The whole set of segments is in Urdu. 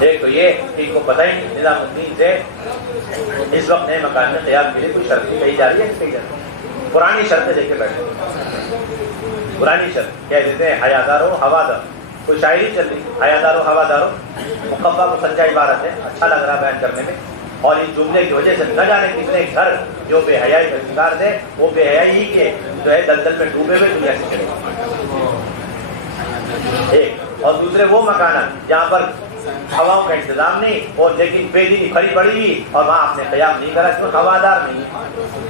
ایک تو یہ کہ ان کو پتہ ہی نہیں نظام الدین سے اس وقت نئے مکان میں قیام کے لیے کوئی شرط کہی جا رہی ہے کہی جاتی ہے، پرانی شرطیں لے کے بیٹھے، پرانی شرط کہہ دیتے ہیں حیادار و ہوادار، کوئی شاعری چل رہی حیادار و ہوادار، مقبہ کو سچا عبارت ہے، اچھا لگ رہا بیان کرنے میں، اور اس جملے کی وجہ سے نہ جانے کتنے گھر جو بے حیائی کا شکار تھے وہ بے حیائی کے جو ہے دلدل میں ڈوبے ہوئے دنیا سے چلے ایک، اور دوسرے وہ مکانات جہاں پر ہواؤں کا انتظام نہیں اور لیکن بے دینی کھڑی پڑی ہوئی اور وہاں آپ نے قیام نہیں کرا، اس میں ہوادار نہیں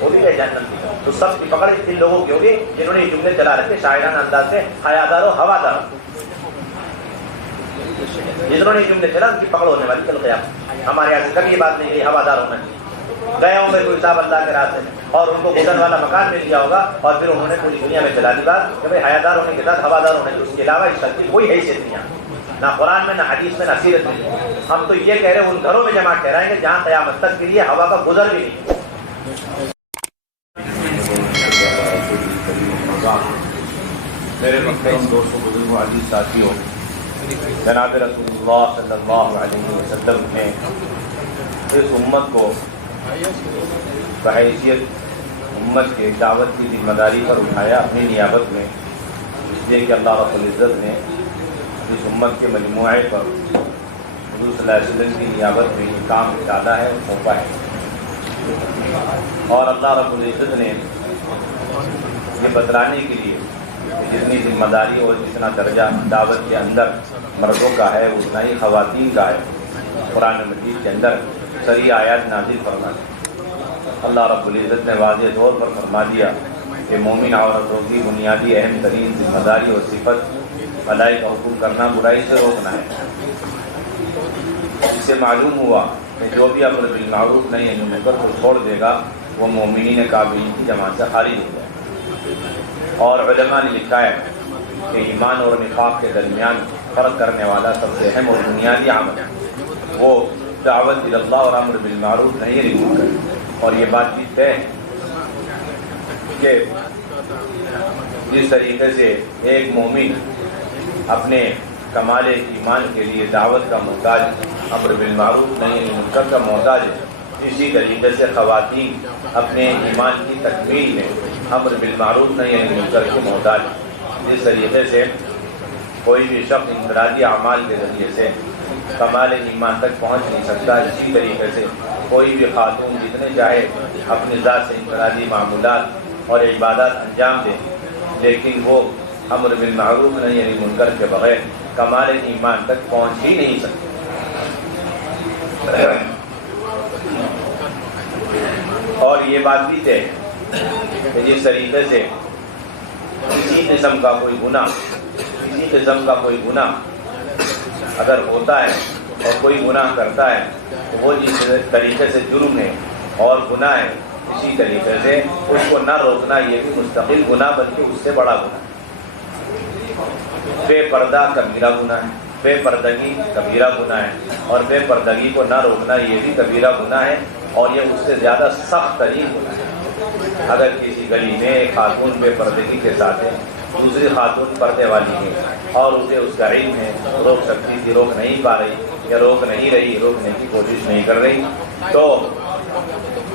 وہ بھی ہے جہنم کی، تو سب کی پکڑ ان لوگوں کی ہوگی جنہوں نے یہ جملے چلا رکھے شاعرانہ انداز سے حیادار و ہوادار، جنہوں نے یہ جملے چلا ان کی پکڑ ہونے والی کل قیام۔ ہمارے یہاں سے کبھی یہ بات نہیں کہ ہوادار ہونا چاہیے، گیا ہوں میں کوئی صاحب اللہ کے راستے میں اور ان کو گزرنے والا مکان مل گیا ہوگا اور پھر انہوں نے پوری دنیا میں چلا دی بات کہ بھائی حیادار ہونے کے ساتھ ہوادار ہونے کی، اس کے علاوہ اس شرط کی کوئی حیثیت نہیں ہے، نہ قرآن میں نہ حدیث میں نہ سیرت میں۔ ہم تو یہ کہہ رہے ہیں ان گھروں میں جماعت ٹھہرائیں گے جہاں قیامت تک کے لیے ہوا کا گزر بھی نہیں۔ میرے محترم دوستوں بزرگوں عزیز ساتھیوں، جناب رسول اللہ صلی اللہ علیہ وسلم نے اس امت کو بحیثیت امت کے دعوت کی ذمہ داری پر اٹھایا اپنی نیابت میں، اس لیے کہ اللہ رب العزت نے اس امت کے مجموعے پر حضور صلی اللہ علیہ وسلم کی نیابت میں یہ کام ڈالا ہے اور سونپا ہے، اور اللہ رب العزت نے یہ بتلانے کے لیے جتنی ذمہ داری اور جتنا درجہ دعوت کے اندر مردوں کا ہے اتنا ہی خواتین کا ہے، قرآن مجید کے اندر صریح آیات نازل فرما دی۔ اللہ رب العزت نے واضح طور پر فرما دیا کہ مومن عورتوں کی بنیادی اہم ترین ذمہ داری اور صفت بھلائی کا حکم کرنا، برائی سے روکنا ہے۔ اس سے معلوم ہوا کہ جو بھی امر بالمعروف نہیں منکر کو چھوڑ دے گا وہ مومنین کاملین کی جماعت سے خارج ہو جائے۔ اور علماء نے لکھا ہے کہ ایمان اور نفاق کے درمیان فرق کرنے والا سب سے اہم اور بنیادی عمل وہ دعوت اللہ اور امر بالمعروف نہیں منکر، اور یہ بات بھی طے ہے کہ جس طریقے سے ایک مومن اپنے کمال ایمان کے لیے دعوت کا محتاج، امر بالمعروف نہیں منکر کا محتاج ہے، اسی طریقے سے خواتین اپنے ایمان کی تکمیل میں امر بالمعروف نہیں منکر کے محتاج ہے۔ جس طریقے سے کوئی بھی شخص انفرادی اعمال کے ذریعے سے کمال ایمان تک پہنچ نہیں سکتا، اسی طریقے سے کوئی بھی خاتون جتنے چاہے اپنی ذات سے انفرادی معمولات اور عبادات انجام دیں لیکن وہ امر بالمعروف نہیں منکر کے بغیر کمال ایمان تک پہنچ ہی نہیں سکتے۔ اور یہ بات بھی ہے کہ جس طریقے سے کسی قسم کا کوئی گناہ اگر ہوتا ہے اور کوئی گناہ کرتا ہے تو وہ جس طریقے سے جرم ہے اور گناہ ہے، اسی طریقے سے اس کو نہ روکنا یہ بھی مستقل گناہ بلکہ اس سے بڑا گناہ ہے۔ بے پردہ کبیرہ گناہ ہے، بے پردگی کبیرہ گناہ ہے، اور بے پردگی کو نہ روکنا یہ بھی کبیرہ گناہ ہے، اور یہ اس سے زیادہ سخت ترین گناہ ہے۔ اگر کسی گلی میں ایک خاتون بے پردگی کے ساتھ ہے، دوسری خاتون پردے والی ہے اور اسے اس کا علم ہے، روک سکتی تھی، روک نہیں پا رہی یا روک نہیں رہی، روکنے کی کوشش نہیں کر رہی، تو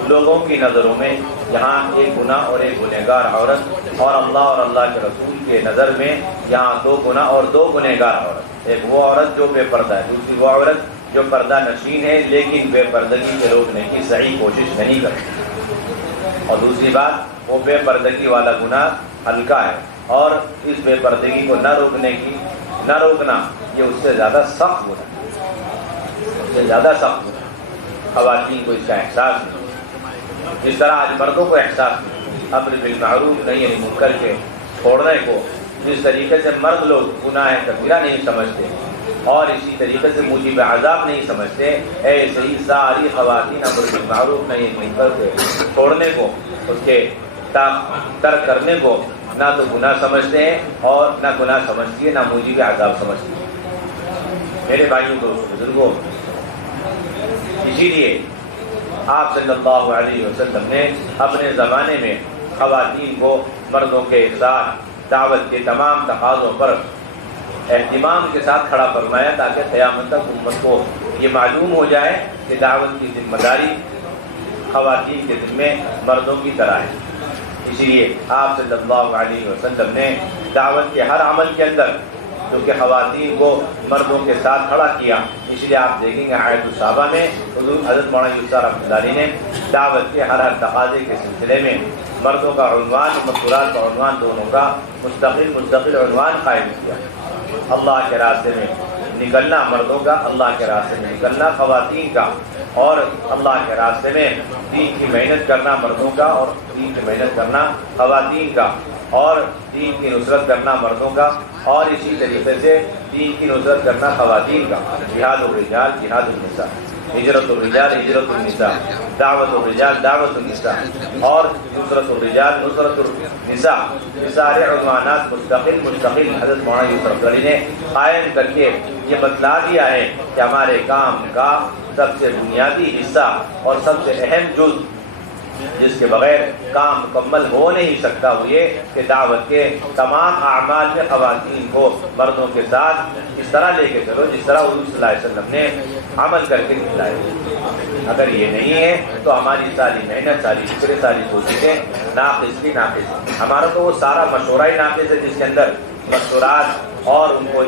لوگوں کی نظروں میں یہاں ایک گناہ اور ایک گنہگار عورت، اور اللہ اور اللہ کے رسول کے نظر میں یہاں دو گناہ اور دو گنہگار عورت، ایک وہ عورت جو بے پردہ ہے، دوسری وہ عورت جو پردہ نشین ہے لیکن بے پردگی سے روکنے کی صحیح کوشش نہیں کرتی۔ اور دوسری بات وہ بے پردگی والا گناہ ہلکا ہے، اور اس بے پردگی کو نہ روکنا یہ اس سے زیادہ سخت گناہ ہے، اس سے زیادہ سخت گناہ ہے۔ خواتین کو اس کا احساس نہیں، اس طرح آج مردوں کو احساس نہیں امر بالمعروف نہیں منکر کے چھوڑنے کو، جس طریقے سے مرد لوگ گناہ کبیرہ نہیں سمجھتے اور اسی طریقے سے موجب عذاب نہیں سمجھتے، ایسے ہی ساری خواتین امر بالمعروف نہیں منکر کے چھوڑنے کو، اس کے ترک کرنے کو نہ تو گناہ سمجھتے ہیں اور نہ گناہ سمجھتی ہے، نہ موجب عذاب سمجھتی ہے۔ میرے بھائیوں دوستوں بزرگوں، اسی لیے آپ صلی اللہ علیہ وسلم نے اپنے زمانے میں خواتین کو مردوں کے ساتھ دعوت کے تمام تقاضوں پر اہتمام کے ساتھ کھڑا فرمایا تاکہ قیامت تک امت کو یہ معلوم ہو جائے کہ دعوت کی ذمہ داری خواتین کے ذمے مردوں کی طرح ہے۔ اسی لیے آپ صلی اللہ علیہ وسلم نے دعوت کے ہر عمل کے اندر جو کہ خواتین کو مردوں کے ساتھ کھڑا کیا، اس لیے آپ دیکھیں گے آیت الصحابہ میں حضرت مولانا یوسف رحمۃ اللہ علیہ نے دعوت کے ہر تقاضے کے سلسلے میں مردوں کا عنوان اور مذکورات کا عنوان دونوں کا مستقل عنوان قائم کیا۔ اللہ کے راستے میں نکلنا مردوں کا، اللہ کے راستے میں نکلنا خواتین کا، اور اللہ کے راستے میں دین کی محنت کرنا مردوں کا اور دین کی محنت کرنا خواتین کا، اور دین کی نصرت کرنا مردوں کا، اور اسی طریقے سے دین کی نصرت کرنا خواتین کا۔ جہاد الرجال جہاد النساء، ہجرت الرجال ہجرت النساء، دعوت الرجال دعوت النساء، اور نصرت الرجال نصرت النساء۔ یہ سارے عنوانات مستقل حضرت مولانا یوسف رحمۃ اللہ نے قائم کر کے یہ بتلا دیا ہے کہ ہمارے کام کا سب سے بنیادی حصہ اور سب سے اہم جز جس کے بغیر کام مکمل ہو نہیں سکتا وہ یہ کہ دعوت کے تمام اعمال میں خواتین کو مردوں کے ساتھ اس طرح لے کے چلو جس طرح حضور صلی اللہ علیہ وسلم نے عمل کر کے دکھلایا۔ اگر یہ نہیں ہے تو ہماری ساری محنت، ساری فکریں، ساری کوششیں ناقص کی ناقص۔ ہمارا تو وہ سارا مشورہ ہی ناقص ہے جس کے اندر مشورات اور ان کو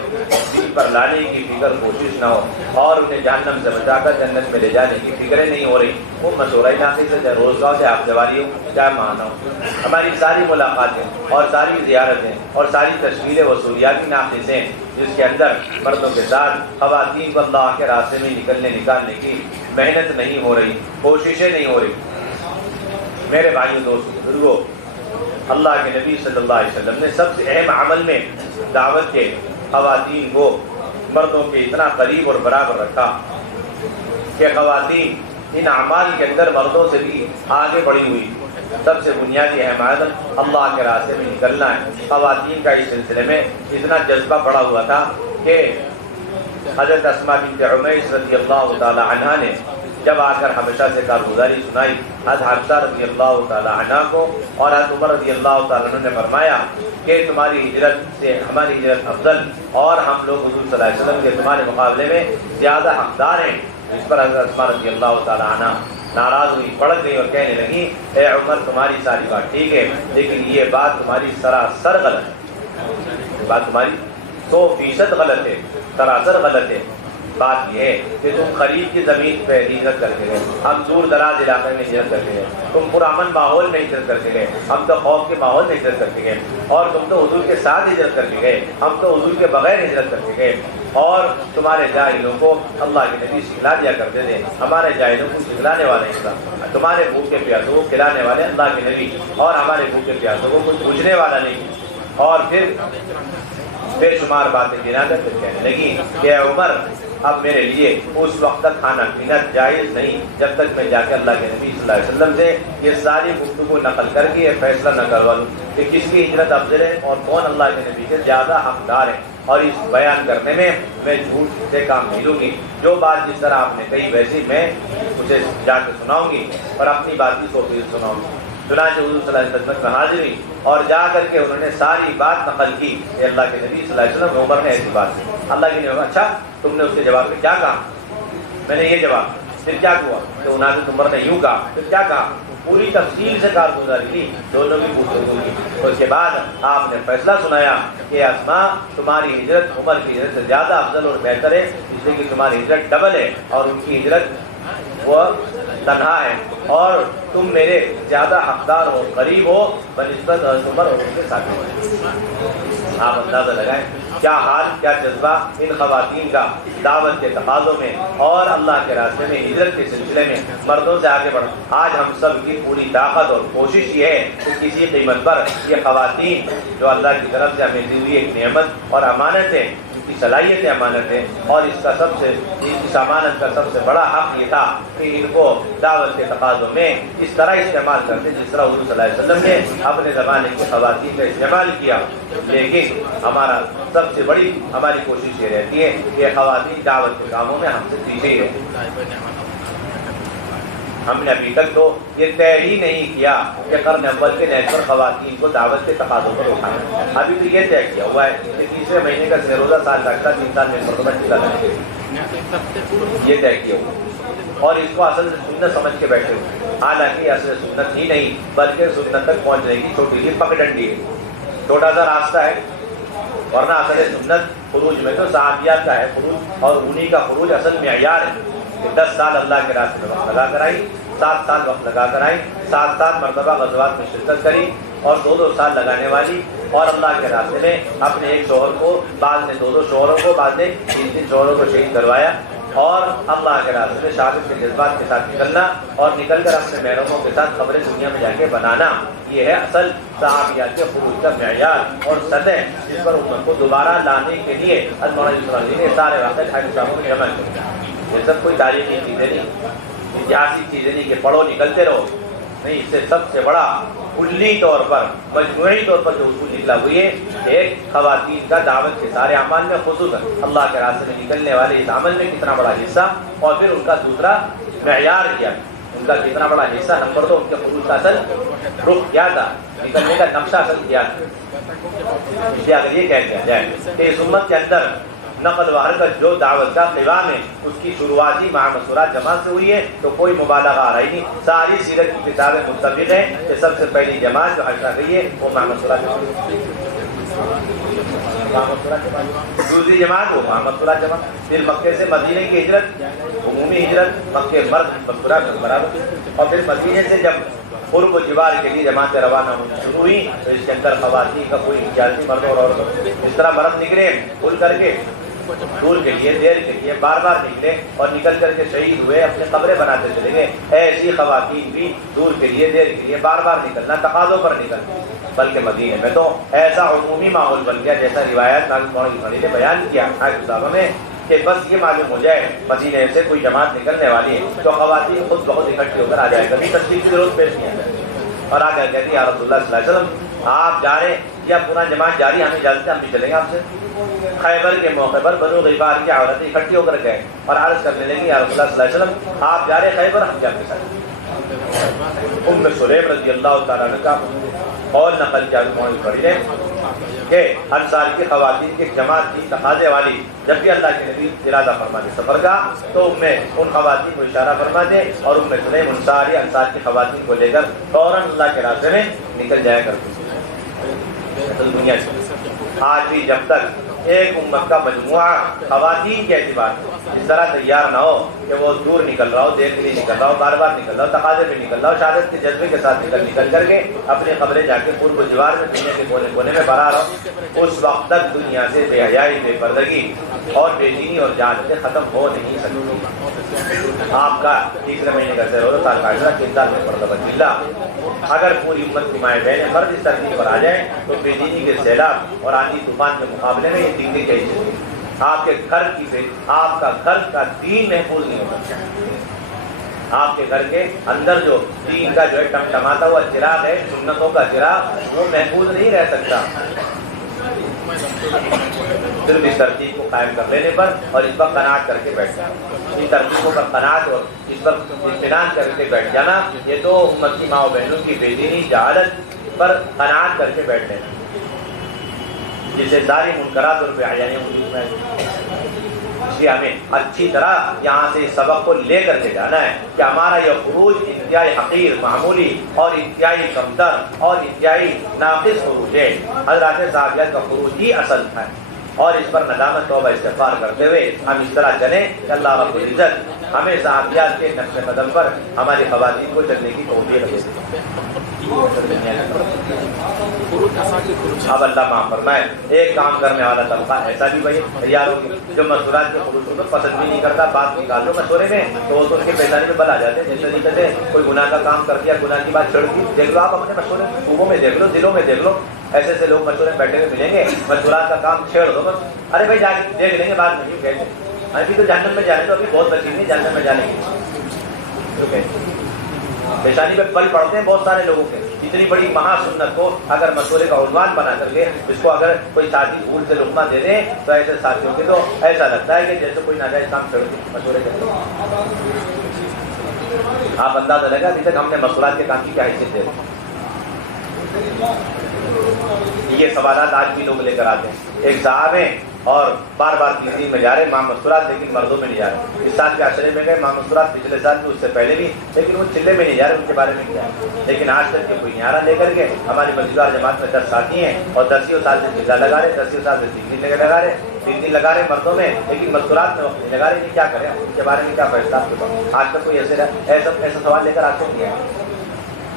دین پر لانے کی فکر کوشش نہ ہو، اور انہیں جہنم سے بچا کر جنت میں لے جانے کی فکریں نہیں ہو رہی، وہ مشورہ ہی ناقص ہے۔ چاہے روز کا ہو، چاہے ہفتے والی ہو، چاہے ماہانہ ہو۔ ہماری ساری ملاقاتیں اور ساری زیارتیں اور ساری تشکیلیں وصولیاتی ناقص ہیں جس کے اندر مردوں کے ساتھ خواتین کو اللہ کے راستے میں نکالنے کی محنت نہیں ہو رہی، کوششیں نہیں ہو رہی۔ میرے بھائیوں دوستوں بزرگوں، اللہ کے نبی صلی اللہ علیہ وسلم نے سب سے اہم عمل میں دعوت کے خواتین کو مردوں کے اتنا قریب اور برابر رکھا کہ خواتین ان اعمال کے اندر مردوں سے بھی آگے بڑھی ہوئی۔ سب سے بنیادی اہم عادت اللہ کے راستے میں نکلنا ہے۔ خواتین کا اس سلسلے میں اتنا جذبہ بڑھا ہوا تھا کہ حضرت اسماء بنت عمیس رضی اللہ تعالی عنہا نے جب آ کر حبشہ سے کارگزاری سنائی حضرت حفصہ رضی اللہ تعالی عنہ کو، اور حضرت عمر رضی اللہ تعالی عنہ نے فرمایا کہ تمہاری ہجرت سے ہماری ہجرت افضل، اور ہم لوگ حضور صلی اللہ علیہ وسلم کے تمہارے مقابلے میں زیادہ حقدار ہیں۔ اس پر حضرت اسماء رضی اللہ تعالی عنہ ناراض ہوئی، بڑھ گئی اور کہنے لگی اے عمر تمہاری ساری بات ٹھیک ہے لیکن یہ بات تمہاری سراسر غلط ہے، بات تمہاری 100% غلط ہے، سراسر غلط ہے۔ بات یہ ہے کہ تم قریب کی زمین پہ ہجرت کر کے گئے، ہم دور دراز علاقے میں ہجرت کر کے گئے، تم پرامن ماحول میں ہجرت کر کے گئے، ہم تو خوف کے ماحول میں ہجرت کر کے گئے، اور تم تو حضور کے ساتھ ہجرت کر کے گئے، ہم تو حضور کے بغیر ہجرت کر کے گئے، اور تمہارے جاہلوں کو اللہ کے نبی سکھلا دیا کرتے تھے، ہمارے جاہلوں کو سکھلانے والے اللہ، تمہارے بھوکے پیاسوں کو کھلانے والے اللہ کے نبی، اور ہمارے بھوکے پیاسوں کو کچھ پوچھنے والا نہیں۔ اور پھر بے شمار باتیں گنا کر پھر کہنے لگی کہ اے عمر اب میرے لیے اس وقت تک کھانا پینا جائز نہیں جب تک میں جا کے اللہ کے نبی صلی اللہ علیہ وسلم سے یہ ساری گفتگو نقل کر کے یہ فیصلہ نہ کروا لوں کہ کس کی ہجرت افضل ہے اور کون اللہ کے نبی سے زیادہ حقدار ہے، اور اس بیان کرنے میں جھوٹ سے کام نہیں لوں گی۔ جو بات جس طرح آپ نے کہی ویسی میں اسے جا کے سناؤں گی اور اپنی بات کی توفیق سناؤں گی۔ چنانچہ حضور صلی اللہ علیہ وسلم میں حاضر ہوئی اور جا کر کے انہوں نے ساری بات نقل کی کہ اللہ کے نبی صلی اللہ علیہ وسلم عمر نے ایسی بات کی۔ اللہ کے نبی اچھا تم نے اس کے جواب میں کیا کہا؟ میں نے یہ جواب، پھر کیا ہوا؟ تو انہوں نے عمر نے یوں کہا، پھر کیا کہا؟ پوری تفصیل سے کارگزاری کی دونوں کی گفتگو کی۔ اس کے بعد آپ نے فیصلہ سنایا کہ اسماء تمہاری ہجرت عمر کی ہجرت سے زیادہ افضل اور بہتر ہے، اس لیے کہ تمہاری ہجرت ڈبل ہے اور ان کی ہجرت وہ تنہا ہے، اور تم میرے زیادہ حقدار ہو، قریب ہو بنسبت عمر اور ان کے ساتھ۔ آپ اندازہ لگائیں کیا حال، کیا جذبہ ان خواتین کا دعوت کے تقاضوں میں اور اللہ کے راستے میں ہجرت کے سلسلے میں مردوں سے آگے بڑھا۔ آج ہم سب کی پوری طاقت اور کوشش یہ ہے کہ کسی قیمت پر یہ خواتین جو اللہ کی طرف سے ہمیں دی ہوئی ایک نعمت اور امانت ہے، کی صلاحیت امانت ہے، اور اس امانت کا سب سے بڑا حق یہ تھا کہ ان کو دعوت کے تقاضوں میں اس طرح استعمال کرتے جس طرح حضور صلی اللہ علیہ وسلم نے اپنے زمانے کی خواتین کا استعمال کیا۔ لیکن ہمارا سب سے بڑی ہماری کوشش یہ رہتی ہے کہ خواتین دعوت کے کاموں میں ہم سے پیچھے ہی رہیں۔ ہم نے ابھی تک تو یہ طے ہی نہیں کیا کہ قرن اول کے نیٹ پر خواتین کو دعوت کے تقاضوں پر اٹھانا. ابھی تو یہ طے کیا ہوا ہے کہ تیسرے مہینے کا روزہ سال کا 3 سال میں مرتبہ ٹیکا لگائیں گے. یہ طے کیا ہوا اور اس کو اصل سنت سمجھ کے بیٹھے ہوئے. حالانکہ اصل سنت ہی نہیں بلکہ سنت تک پہنچنے کی چھوٹی سی پگڈنڈی ہے, چھوٹا سا راستہ ہے. ورنہ اصل سنت خروج میں تو صحابیات کا ہے خروج, اور انہی کا خروج اصل معیار ہے کہ 10 سال اللہ کے راستے میں وقت لگا کر آئی, 7 سال وقت لگا کر آئی, 7 مرتبہ غزوات میں شرکت کری, اور 2 سال لگانے والی, اور اللہ کے راستے میں اپنے ایک شوہر کو, بعض نے 2 شوہروں کو, بعض نے 3 شوہروں کو شہید کروایا, اور اللہ کے راستے میں شہادت کے جذبات کے ساتھ نکلنا, اور نکل کر اپنے محرموں کے ساتھ خبریں دنیا میں جا کے بنانا. یہ ہے اصل صحابیات کے خروج کا معیار اور سطح جس پر امت کو دوبارہ لانے کے لیے مولانا نے سارے واقعات میں جمع کیا. یہ سب کوئی تاریخی چیزیں نہیں, اتہاسک چیزیں نہیں کہ پڑھو نکلتے رہو, نہیں. اس سے سب سے بڑا کلی طور پر مجموعی طور پر جو اصول نکلا وہ یہ ایک خواتین کا دعوت کے سارے اعمال میں خصوصاً اللہ کے راستے میں نکلنے والے اس عمل میں کتنا بڑا حصہ, اور پھر ان کا دوسرا معیار کیا, ان کا کتنا بڑا حصہ, نمبر 2 ان کے خروج کا اصل رخ کیا تھا, نکلنے کا نقشہ اصل کیا تھا. اس لیے اگر یہ کہہ دیا جائے کہ اس امت کے اندر نقل و حرکت جو دعوت کا قوام ہے اس کی شروعاتی مشورات جماعت سے ہوئی ہے تو کوئی مبالغہ آ رہی نہیں. ساری سیرت کی کتابیں متفق ہیں کہ سب سے پہلی جماعت جو حرکت گئی ہے وہ مشورات سے ہوئی. دوسری جماعت وہ محمد جماعت. پھر مکے سے مدینے کی ہجرت, عمومی ہجرت, مکے مرد مذکورہ برابر, اور پھر مدینے سے جب قرب و جوار کے لیے جماعتیں روانہ ہونا شروع ہوئی تو اس کے اندر خواتین کا کوئی امتیازی مرد اور عورت اس طرح مرد نکلے کھل کر کے دور کے لیے, دیر کے لیے بار نکلے اور نکل کر کے شہید ہوئے, اپنے قبریں بناتے چلے گئے. ایسی خواتین بھی دور کے لیے, دیر کے لیے بار نکلنا, تقاضوں پر نکلنا. بلکہ مدینے میں تو ایسا عمومی ماحول بن گیا جیسا روایت نے بیان کیا صاحبہ میں کہ بس یہ معلوم ہو جائے مدینے سے کوئی جماعت نکلنے والی ہے تو خواتین خود بہت اکٹھی ہو کر آ جائے, کبھی تصدیق کی ضرورت پیش نہیں آتی, اور آ کر کہتی ہے یا رسول اللہ صلی اللہ علیہ وسلم آپ جا رہے یا پورا جماعت جاری, ہمیں اجازت ہے ہم بھی چلیں گے آپ سے. خیبر کے موقع پر بنو غفار کی عورتیں اکٹھی ہو کر گئے اور عرض کرنے لگی یا رسول اللہ صلی اللہ علیہ وسلم آپ جا رہے خیبر, ہم جا کے ساتھ. ام سلیم رضی اللہ تعالیٰ عنہ کا اور نقل کیا پڑھے کہ انصار کی خواتین کی جماعت کی تقاضے والی جب بھی اللہ کے نبی ارادہ فرماتے سفر کا تو ان خواتین کو اشارہ فرماتے اور ام سلیم انصاری انصار کی خواتین کو لے کر فوراً اللہ کے راستے میں نکل جایا کرتے. دنیا سے آج بھی جب تک ایک امت کا مجموعہ خواتین کے اعتبار اس طرح تیار نہ ہو کہ وہ دور نکل رہا ہو, دیر کے لیے نکل رہا ہو, بار نکل رہا ہو, تقاضے پہ نکل رہا ہو, شہادت کے جذبے کے ساتھ نکل کر کے اپنے قبریں جا کے قرب و جوار میں دنیا کے کونے کونے میں بھرا رہا ہو, اس وقت تک دنیا سے بے حیائی, بے پردگی اور بے دینی اور جہالتیں ختم ہو نہیں سکتی. آپ کا تیسرے مہینے کا روزہ سال کا 3 سال میں مرتبہ چلا. اگر پوری امت کی مائیں بہنیں فرض اس ترتیب پر آ جائیں تو بے دینی کے سیلاب اور آندھی طوفان کے مقابلے میں یہ دین کی آپ کے گھر کی آپ کا گھر کا دین محفوظ نہیں ہو سکتا. آپ کے گھر کے اندر جو دین کا جو ہے ٹمٹماتا ہوا چراغ ہے, سنتوں کا چراغ, وہ محفوظ نہیں رہ سکتا. صرف اس ترتیب کو قائم کر لینے پر اور اس پر قناعت کر کے بیٹھ جانا, ان ترتیبوں پر قناعت اور اس پر اطمینان کر کے بیٹھ جانا, یہ تو امت کی ماں و بہنوں کی بے دینی جہالت پر قناعت کر کے بیٹھ لینا جسے ساری منکرات اور بے حیائی وجود میں. اس لیے ہمیں اچھی طرح یہاں سے اس سبق کو لے کر کے جانا ہے کہ ہمارا یہ خروج انتہائی حقیر, معمولی اور انتہائی کمتر اور انتہائی ناقص خروج ہے. حضرات صحابیات کا خروج ہی اصل ہے, اور اس پر ندامت توبہ استغفار کرتے ہوئے ہم اس طرح چلیں کہ اللہ رب العزت ہمیں صحابیات کے نقش قدم پر ہماری خواتین کو چلنے کی توفیق دے. اب اللہ معاف فرمائے, ایک کام کرنے والا طبقہ ایسا بھی بھائی تیار ہو جو مشورات کے خروج کو پسند بھی نہیں کرتا, بات نکال دو مشورے میں تو وہ تو ان کے پیشانی میں بل آ جاتے ہیں. جس طریقے سے کوئی گناہ کا کام کر دیا, گناہ کی بات چھڑ دی, دیکھ لو آپ اپنے مشورے صوبوں میں دیکھ لو, دلوں میں دیکھ لو, ایسے ایسے لوگ مشورے میں بیٹھے ہوئے ملیں گے, مشورات کا کام چھیڑ دو بس, ارے بھائی جا کے دیکھ لیں گے بعد میں کیوں کہتے ہیں, ابھی تو جہنم میں جانے تو ابھی بہت بچی نہیں, جہنم میں جانے کی پیشانی پہ بل پڑتے ہیں بہت سارے لوگوں کے. اتنی بڑی مہا سنت کو اگر مشورے کا عنوان بنا کر کے اس کو اگر کوئی ساتھی بھول سے لقمہ دے دیں تو ایسے ساتھیوں کے تو ایسا لگتا ہے کہ جیسے کوئی ناجائز کام چھوڑ کے مشورے کرتے ہیں. آپ اندازہ لگا ابھی تک ہم نے مستورات کے کام کی کیا حیثیت دے. یہ سوالات آج بھی لوگ لے کر آتے ہیں. ایک صاحب ہیں اور بار بار تیسری میں جا رہے ماں مستورات، لیکن مردوں میں نہیں جا رہے. اس سال کے عشرے میں گئے ماں مستورات، پچھلے سال بھی، اس سے پہلے بھی، لیکن وہ چلے میں نہیں جا رہے، ان کے بارے میں کیا ہے. لیکن آج تک کے کوئی نعرہ لے کر کے ہماری مسجد جماعت میں 10 ساتھی ہیں اور 10 سال سے چلا لگا رہے، 10 سال سے 3 دن لگا رہے، 3 دن لگا رہے مردوں میں، لیکن مستورات میں وقت نہیں لگا رہے. یہ کیا کریں؟ ان کے بارے میں کیا فیصلہ آپ کے پاس؟ آج تک کوئی ایسا سوال لے کر آ سکتی ہے؟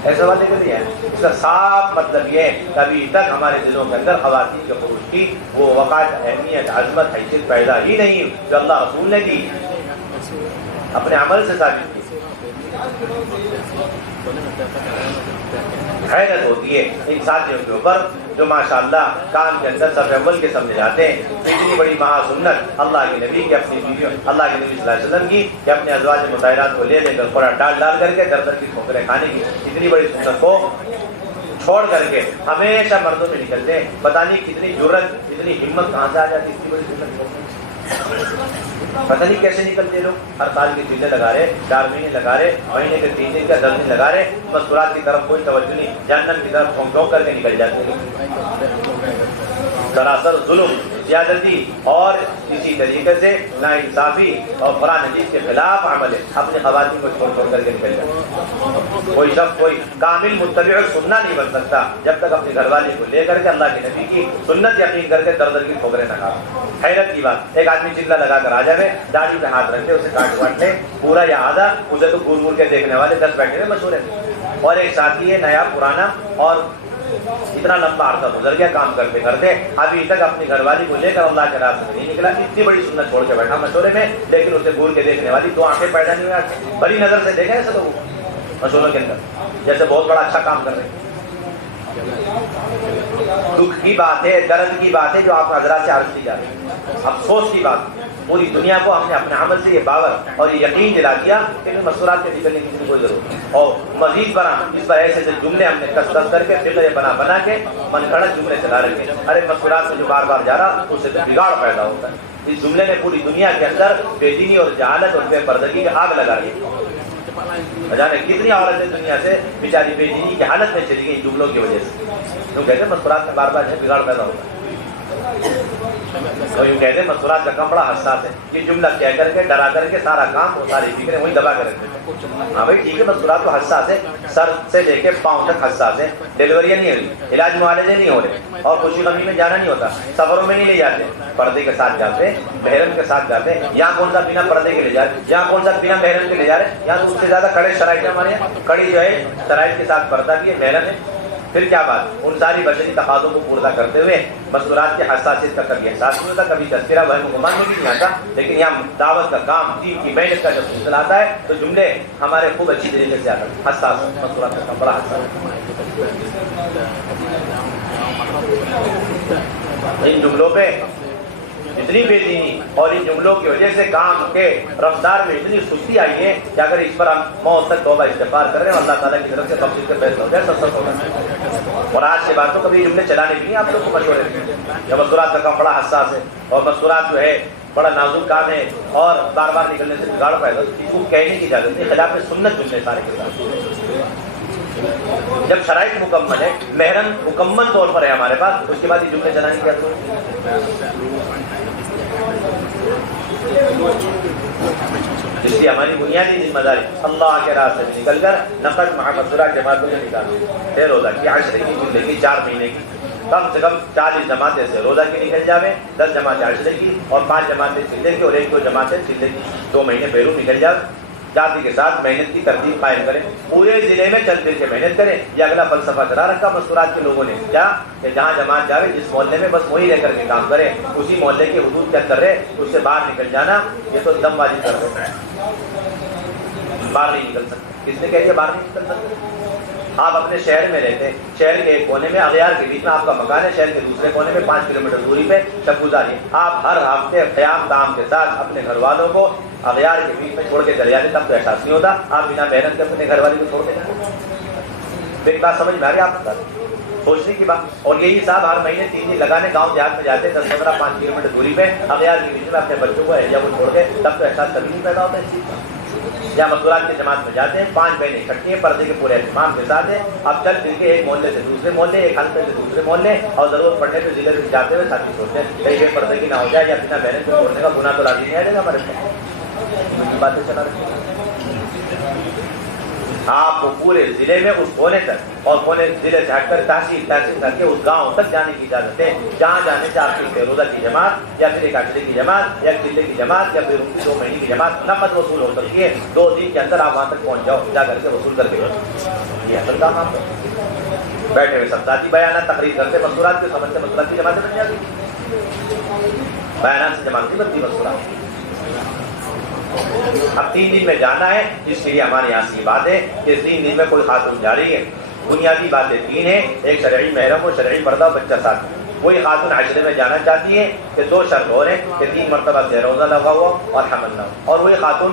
ایسا بات نہیں ہے. اس کا صاف مطلب یہ ہے کہ ابھی تک ہمارے دلوں کے اندر خواتین کے خروج کی وہ وقار، اہمیت، عظمت، حیثیت پیدا ہی نہیں جو اللہ رسول نے دی، اپنے عمل سے ثابت کی. حیرت ہوتی ہے ان ساتھیوں کے اوپر جو ماشاءاللہ کام کے اندر صف اول کے سمجھے جاتے ہیں. اتنی بڑی مہا سنت اللہ کے نبی کی، اپنی بیویوں اللہ کے نبی صلی اللہ علیہ وسلم کی کہ اپنے ازواج مطہرات کو لے کر پورا ڈال کر کے در کی ٹھوکریں کھانے کی اتنی بڑی سنت کو چھوڑ کر کے ہمیشہ مردوں میں نکلتے ہیں. پتہ نہیں کتنی جرت، اتنی ہمت کہاں سے آ جاتی. اتنی بڑی سنت پتہ نہیں کیسے نکلتے لوگ. ہر سال کی چیزیں لگا رہے، 4 مہینے لگا رہے، مہینے کے 3 دن کا 10 دن لگا رہے، مستورات کی طرف کوئی توجہ نہیں، جہنم کی طرف ٹھونک کر کے نکل جاتے ہیں. سراسر ظلم، زیادتی اور اسی طریقے سے ناانصافی اور قرآن حدیث کے خلاف عمل ہے. اپنے خواتین کو چھوڑ کر کے نکل جاتے. کوئی شخص کوئی کامل متبع سننا نہیں بن سکتا جب تک اپنی گھر والی کو لے کر کے اللہ کے نبی کی سنت یقین کر کے در کی ٹھوکریں نہ کھا. حیرت کی بات، ایک آدمی چلا لگا کر آ جائے، داڑھی پہ ہاتھ رکھتے، اسے کاٹ لے پورا یا آدھا، اسے تو گور کے دیکھنے والے 10 بیٹھے ہوئے مشہور ہیں. اور ایک ساتھی ہے نیا پرانا اور اتنا لمبا عرصہ گزر گیا کام کرتے کرتے، ابھی تک اپنی گھر والی کو لے کر اللہ کے راستے میں نہیں نکلا. اتنی بڑی سنت چھوڑ کے بیٹھا مشورے میں، لیکن اسے گور کے دیکھنے والی 2 آنکھیں پیدا نہیں ہوئی. بڑی نظر سے دیکھیں ایسے لوگ مشوروں کے اندر جیسے بہت بڑا اچھا کام کر رہے ہیں. دکھ کی بات ہے، درد کی بات ہے جو آپ حضرات سے عرض کی جا رہی ہے. افسوس کی بات، پوری دنیا کو ہم نے اپنے عمل سے یہ باور اور یہ یقین دلا دیا کہ مستورات کے نکلنے کی کوئی ضرورت نہیں. اور مزید بنا اس پر ایسے جملے ہم نے کس کر کے فکر بنا کے من گھڑت جملے چلا رکھے. ارے مستورات میں جو بار بار جا رہا اس سے تو بگاڑ پیدا ہوتا ہے. اس جملے نے پوری دنیا کے اندر بے دینی اور جہالت اور بے پردگی کی آگ لگا دی. جانے کتنی عورتیں دنیا سے بیچاری بے دینی کی حالت میں چلی گئی جملوں کی وجہ سے. کیوں کہتے ہیں مستورات میں بار بار بگاڑ پیدا ہوتا ہے. تو یوں کہتے ہیں مستورات کا کام بڑا حساس ہے. یہ جملہ کہہ کر کے ڈرا کر کے سارا کام وہ ساری فکریں وہیں دبا کر رکھتے ہیں. ہاں بھائی ٹھیک ہے، مستورات تو حساس ہے، سر سے لے کے پاؤں تک حساس ہے. ڈیلیوریاں نہیں ہوئی، علاج معالجے نہیں ہو رہے، اور خوشی غمی میں جانا نہیں ہوتا، سفروں میں نہیں لے جاتے، پردے کے ساتھ جاتے ہیں، محرم کے ساتھ جاتے ہیں. یہاں کون سا بنا پردے کے لے جا رہے، یہاں کون سا بنا محرم کے لے جا رہے. یہاں تو اس سے زیادہ کڑے شرائط ہمارے یہاں، کڑی جو ہے شرائط کے ساتھ پردہ بھی ہے، محرم ہے. پھر کیا بات، ان ساری بشری تقاضوں کو پورا کرتے ہوئے مستورات کی حساسیت کا کبھی احساس نہیں ہوتا، کبھی تذکرہ وہم گمان میں بھی نہیں آتا. لیکن یہاں دعوت کا کام، دین کی محنت کا جب سلسلہ آتا ہے تو جملے ہمارے خوب اچھی طریقے سے آتے ہیں. حساس مستورات کا کام بڑا حساس ہے. ان جملوں پہ اتنی بے دینی اور ان جملوں کی وجہ سے کام کے رفتار میں اتنی سستی آئی ہے کہ اگر اس پر ہم موت تک توبہ استغفار کر رہے ہیں اللہ تعالیٰ کی طرف سے بخشش کے فیصلہ ہو جائے سب ہوگا. اور آج کے بعد تو کبھی جملے چلانے بھی نہیں آپ لوگ کو مشورے دیں. مستورات کا کام بڑا حساس ہے اور مستورات جو ہے بڑا نازک کام ہے اور بار بار نکلنے سے بگاڑ پیدا کو کہنے کی اجازت نہیں. خلاف سنت جملے سارے کے ساتھ. جب شرائط مکمل ہے، محرم مکمل طور پر ہے ہمارے پاس، اس کے بعد یہ جملے چلانے کی ضرورت. اس لیے ہماری بنیادی ذمہ داری اللہ کے راستے میں نکل کر نفر محمد صلی جماعتوں میں نکالنا ہے. روزہ کی 8 کی جملے کی 4 مہینے کی کم سے کم 40 جماعتیں سے روزہ کی نکل جاوے، 10 جماعتیں 8 کی اور 5 جماعتیں چلے کی اور 1-2 جماعتیں چلے کی. 2 مہینے بیرون نکل جاوے. جاتی کے ساتھ محنت کی ترتیب قائم کریں. پورے ضلع میں چل پھر کے محنت کریں. یہ اگلا فلسفہ چلا رکھا مستورات کے لوگوں نے کیا کہ جہاں جماعت جاوے جس محلے میں بس وہی رہ کر کے کام کرے، اسی محلے کے حدود کے اندر رہے، اس سے باہر نکل جانا یہ تو دم بازی کر رہے ہیں. باہر نہیں نکل سکتے. کس نے کہہ دیا باہر نہیں نکل سکتے؟ آپ اپنے شہر میں رہتے ہیں، شہر کے ایک کونے میں اغیار کے بیچ میں آپ کا مکان ہے، شہر کے دوسرے کونے میں 5 کلومیٹر دوری پہ شب گزاری. آپ ہر ہفتے قیام کام کے ساتھ اپنے گھر والوں کو اغیار کے بیچ میں چھوڑ کے چلے جاتے، تب تو احساس نہیں ہوتا. آپ بنا محنت کے اپنے گھر والی کو چھوڑ کے جاتے. میری بات سمجھ میں آ رہی ہے آپ کو؟ سوچنے کی بات. اور یہی صاحب ہر مہینے 3 دن لگانے گاؤں دیہات میں جاتے ہیں 10-15 5 کلومیٹر دوری پہ اغیار کے بیچ میں اپنے بچوں کو یا وہ چھوڑ کے، تب تو احساس کبھی نہیں پیدا ہوتا اس چیز کا. یا مزدورات کی جماعت میں جاتے ہیں، 5 بہنیں اکٹھی ہیں پردے کے پورے اہتمام کے ساتھ ہیں، اب چل پھر کے ایک محلے سے دوسرے محلے، ایک حلقے سے دوسرے محلے، اور ضرورت پڑنے پہ ضلع سے جاتے ہوئے ساتھی چھوڑتے ہیں، کہیں بے پردگی نہ ہو جائے یا بنا بہنیں کو چھوڑنے کا گناہ تو لازم نہیں آئے گا ہمارے پاس، باتیں چلا رہے ہیں۔ آپ کو پورے ضلع میں اس کونے تک اور کونے ضلع سے ہٹ کر تحصیل کر کے اس گاؤں تک جانے کی اجازت ہے، جہاں جانے سے آپ کی روزہ کی جماعت یا پھر ایک عشرے کی جماعت یا ضلع کی جماعت یا پھر ان کی 2 مہینے کی جماعت نقد وصول ہو سکتی ہے، 2 دن کے اندر آپ وہاں تک پہنچ جاؤ، جا کر کے وصول کر کے یہ اصل کام آپ بیٹھے ہوئے سب ذاتی بیانات تقریر کرتے مذکورات کے سمجھتے مذکورات کی جماعتیں بن جاتی، بیانات سے جماعت نہیں بنتی مذکورات۔ اب 3 دن میں جانا ہے، اس کے لیے ہمارے یہاں سے بات ہے کہ 3 دن میں کوئی خاتون جا رہی ہے، بنیادی باتیں 3 ہیں، ایک شرعی محرم ہو، شرعی پردہ ہو، بچہ ساتھ۔ کوئی خاتون عشرے میں جانا چاہتی ہے کہ 2 شرط اور ہیں کہ 3 مرتبہ سے روزہ لگا ہوا اور حمل نہ ہو، اور وہی خاتون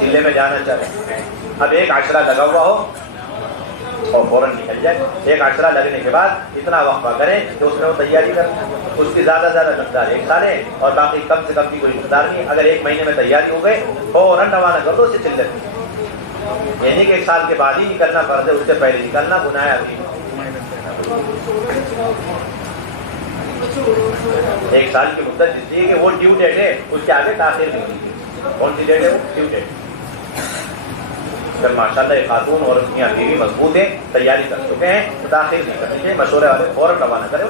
ضلع میں جانا چاہتی ہے۔ اب ایک عشرہ لگا ہوا ہو اور فوراً نکل جائے، ایک عشرہ لگنے کے بعد اتنا وقفہ کریں کہ اس میں وہ تیاری کریں، اس کی زیادہ مقدار 1 سال ہے اور باقی کم سے کم کی کوئی مقدار نہیں۔ اگر 1 مہینے میں تیاری ہو گئے فوراً روانہ کر دو اسے چلے، یعنی کہ 1 سال کے بعد ہی نکلنا فرض ہے، اس سے پہلے نکلنا گناہ ہے۔ ابھی 1 سال کی مدت اس لیے کہ وہ ڈیو ڈیٹ ہے، اس کے آگے تاخیر نہیں ہوتی۔ کون سی ڈیٹ ہے وہ؟ Due date. جب ماشاءاللہ ایک خاتون اور میاں بیوی مضبوط ہیں، تیاری کر چکے ہیں، تو تاخیر نہیں کرنی چاہیے، مشورے والے فوراً روانہ کریں۔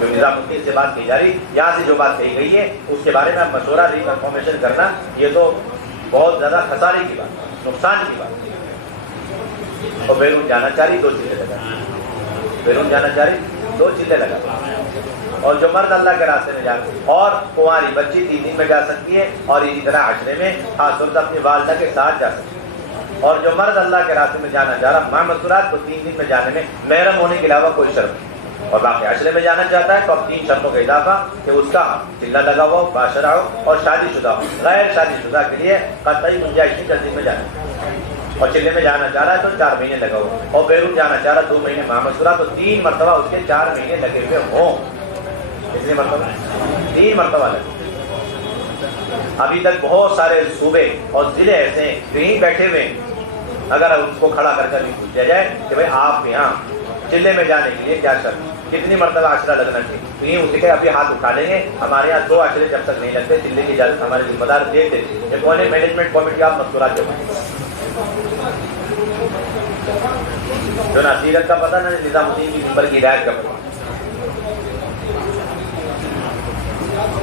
جو نظام الدین سے بات کی جا رہی، یہاں سے جو بات کہی گئی ہے اس کے بارے میں مشورہ ریکنفرمیشن کرنا، یہ تو بہت زیادہ خسارے کی بات، نقصان کی بات ہے۔ اور بیرون جانا چاہ رہی 2 چلے لگا، بیرون جانا چاہ رہی 2 چلے لگا، اور جو مرد اللہ کے راستے میں جاتے اور کنواری بچی 3 دن میں جا سکتی ہے، اور اسی طرح عشرے میں خاص طور سے اپنی والدہ کے ساتھ جا سکتی ہے۔ اور جو مرد اللہ کے راستے میں جانا چاہ رہا ماں مذکورات کو 3 دن میں جانے میں محرم ہونے کے علاوہ کوئی شرط نہیں، اور باقی عشرے میں جانا چاہتا ہے تو اب 3 شرطوں کا اضافہ کہ اس کا چلہ لگا ہوا ہو، باشرہ ہو اور شادی شدہ ہو۔ غیر شادی شدہ کے لیے قطعی گنجائش نہیں 10 دن میں جانا، اور چلے میں جانا چاہ رہا ہے تو 4 مہینے لگا ہو، اور بیرون جانا چاہ رہا 2 مہینے ماں مذکورات تو 3 مرتبہ اس کے 4 مہینے لگے ہوئے ہوں۔ کتنے مرتبہ؟ 3 مرتبہ لگے۔ ابھی تک بہت سارے صوبے اور ضلع ایسے ہیں کہیں بیٹھے ہوئے ہیں، اگر اس کو کھڑا کر بھی پوچھ دیا جائے کہ بھائی آپ یہاں ضلع میں جانے کے لیے کیا شرط، کتنی مرتبہ عشرہ لگنا چاہیے، تو یہ اسے کہ ابھی ہاتھ اٹھا لیں گے، ہمارے یہاں 2 عشرے جب تک نہیں لگتے ضلع کی اجازت ہمارے ذمہ دار دیتے تھے۔ یہ کون ہے؟ مینجمنٹ کمیٹی آپ مذکورات کے جو نا سیرت کا پتہ نہ نظام الدین کی ممبر کی ہدایت کا پتہ،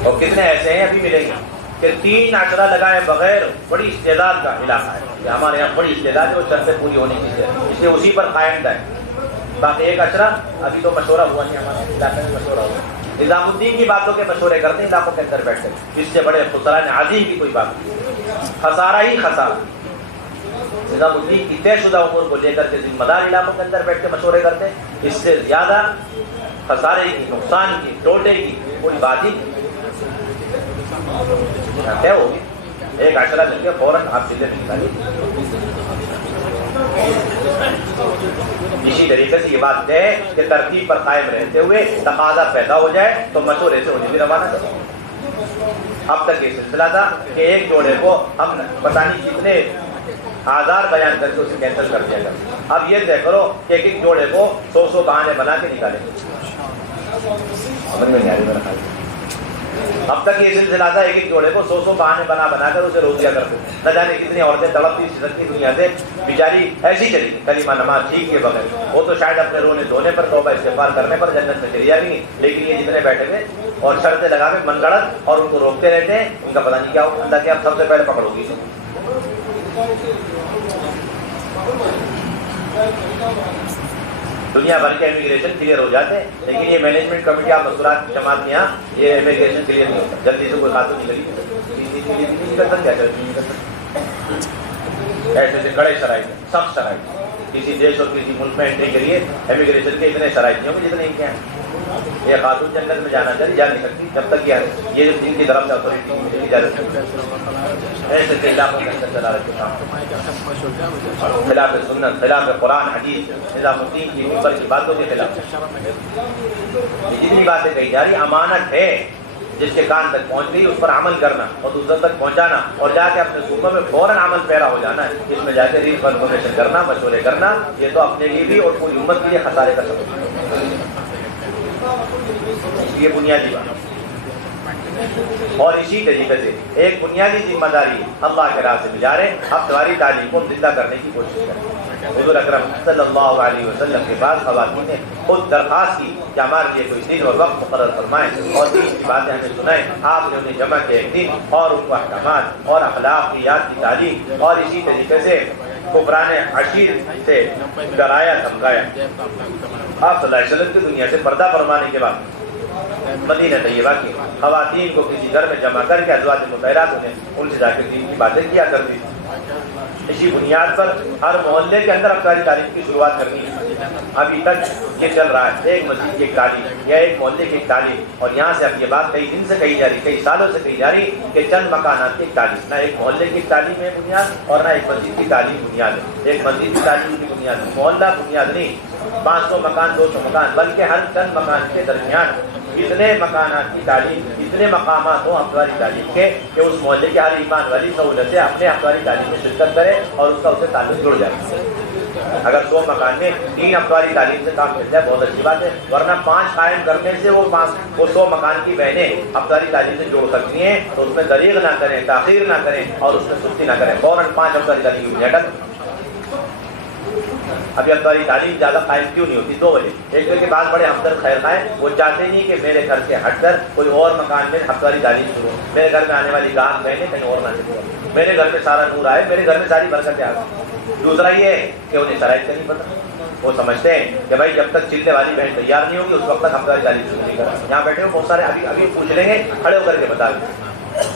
اور کتنے ایسے ہیں ابھی ملیں گے کہ 3 عشرہ لگائے بغیر، بڑی استعداد کا علاقہ ہے کہ ہمارے یہاں بڑی استعداد ہے، وہ شرطیں پوری ہونے کی ہے، اس لیے اسی پر قائم ہے۔ باقی 1 عشرہ ابھی تو مشورہ ہوا نہیں، ہمارے علاقے میں مشورہ ہوا، نظام الدین کی باتوں کے مشورے کرتے ہیں علاقوں کے اندر بیٹھ کر، اس سے بڑے خسران عظیم کی کوئی بات نہیں، خسارہ ہی خسارہ۔ نظام الدین کی طے شدہ امور کو لے کر کے ذمہ دار علاقوں کے اندر بیٹھ کے مشورے کرتے ہیں، اس سے زیادہ خسارے کی، نقصان کی، ٹوٹے کی کوئی بات ہی طے ہوگی۔ 1 عشرہ لگ کے فوراً آپ ضلع میں نکالیے۔ اسی طریقے سے یہ بات ہے کہ ترتیب پر قائم رہتے ہوئے تقاضا پیدا ہو جائے تو مشورے سے انہیں بھی روانہ کریں۔ اب تک یہ سلسلہ تھا کہ ایک جوڑے کو ہم پتہ نہیں کتنے آزار بیان کر کے اسے کینسل کر دیا گیا، اب یہ طے کرو کہ ایک جوڑے کو 100 بہانے بنا کے نکالیں گے۔ سمجھ میں نہیں آ رہی میرا خیال۔ اب تک یہ سلسلہ تھا ایک جوڑے کو 100 بہانے بنا کر اسے روک دیا کرتے، نہ جانے کتنی عورتیں تڑپتی سسکتی دنیا سے بیچاری ایسی چلی گئی کلمہ نماز ٹھیک کے بغیر، وہ تو شاید اپنے رونے دھونے پر توبہ استغفار کرنے پر جنت میں چلی جائیں گی، لیکن یہ جتنے بیٹھے ہوئے اور شرطیں لگا کے من گڑت اور ان کو روکتے رہتے ہیں، ان کا پتہ نہیں کیا ہو۔ اللہ کے آپ سب سے پہلے پکڑو گی دنیا بھر کے امیگریشن کلیئر ہو جاتے ہیں، لیکن یہ مینجمنٹ کمیٹی آپ مذکورات جماعت کے یہاں یہ امیگریشن کلیئر نہیں ہوتا، جلدی سے کوئی خاتون نہیں لگی ایسے سے کڑے شرائط، سخت شرائط، کسی دیش اور کسی ملک میں انٹری کے لیے امیگریشن کے اتنے شرائط نہیں ہوں گے جتنے کیا ہیں۔ یہ خاتون جنت میں جانا چاہیے، جا نہیں سکتی جب تک یہ دین کی طرف سے اتھارٹی اجازت ایسے علاقوں کے اندر چلا رہتے کام، خلاف سنت، خلاف قرآن حدیث، نظام الدین کی ممبر کی باتوں کے خلاف۔ یہ جتنی باتیں کہی جا رہی امانت ہے، جس کے کان تک پہنچ گئی اس پر عمل کرنا اور دوسروں تک پہنچانا اور جا کے اپنے صوبوں میں فوراً عمل پیرا ہو جانا ہے، اس میں جا کے ری انفارمیشن کرنا، مشورے کرنا، یہ تو اپنے لیے بھی اور پوری امت کے لیے خسارے کا سبب ہے۔ یہ بنیادی بات۔ اور اسی طریقے سے ایک بنیادی ذمہ داری اللہ کے راہ سے گزارے، اب تمہاری تعلیم کو زندہ کرنے کی کوشش کریں۔ حضور اکرم صلی اللہ علیہ وسلم کے بعد خواتین نے خود درخواست کی کہ ہمارے لیے کوئی دن اور وقت مقرر فرمائیں اور دین کی باتیں ہمیں سنائیں۔ آپ نے انہیں جمع کیا ایک دن اور ان کو احکامات اور اخلاقیات کی تعلیم اور اسی طریقے سے کفران عشیر سے ڈرایا دھمکایا۔ آپ صلی اللہ علیہ وسلم کی دنیا سے پردہ فرمانے کے بعد مدینہ طیبہ کی خواتین کو کسی گھر میں جمع کر کے ازواج مطہرات انہیں ان سے جا کے دین کی باتیں کیا کرتی۔ اسی بنیاد پر ہر محلے کے اندر افطاری تعلیم کی شروعات کرنی ہے۔ ابھی تک یہ چل رہا ہے، ایک مسجد کی ایک تعلیم یا ایک محلے کی ایک تعلیم، اور یہاں سے اب یہ بات کئی دن سے کہی جا رہی، کئی سالوں سے کہی جا رہی کہ چند مکانات کی ایک تعلیم، نہ ایک محلے کی تعلیم ہے بنیاد اور نہ ایک مسجد کی تعلیم بنیاد ہے۔ ایک مسجد کی تعلیم کی بنیاد ہے، محلہ بنیاد نہیں، 500 مکان 200 مکان، بلکہ ہر چند مکان کے درمیان اتنے مکانات کی تعلیم، اتنے مقامات ہوں افطاری تعلیم کے کہ اس محلے کی ہر ایمان والی سہولت سے اپنے افطاری تعلیم میں شرکت کرے اور اس کا اسے تعلق جڑ جائے۔ اگر 100 مکان میں 3 افطاری تعلیم سے کام مل جائے بہت اچھی بات ہے، ورنہ 5 قائم کرنے سے وہ 100 مکان کی بہنیں افطاری تعلیم سے جڑ سکتی ہیں، تو اس میں دریغ نہ کریں، تاخیر نہ کریں اور اس میں سستی نہ کریں، فوراً 5 افطاری تعلیم کی بنیاد۔ ابھی افطاری تعلیم زیادہ قائم کیوں نہیں ہوتی؟ 2 وجہ۔ ایک کے بعد بڑے ہمدرد خیر خواہ وہ چاہتے نہیں کہ میرے گھر سے ہٹ کر کوئی اور مکان میں افطاری تعلیم شروع ہو، میرے گھر میں آنے والی گاہک بہنیں کہیں اور نہ شروع ہو، میرے گھر میں سارا نور آئے، میرے گھر میں ساری برکتیں آ جائیں۔ دوسرا یہ ہے کہ انہیں شرائط کا نہیں پتہ، وہ سمجھتے ہیں کہ بھائی جب تک چلنے والی بہن تیار نہیں ہوگی اس وقت تک افطاری تعلیم شروع نہیں کرا۔ یہاں بیٹھے ہو بہت سارے ابھی پوچھ لیں گے، کھڑے ہو کر کے بتا دیں،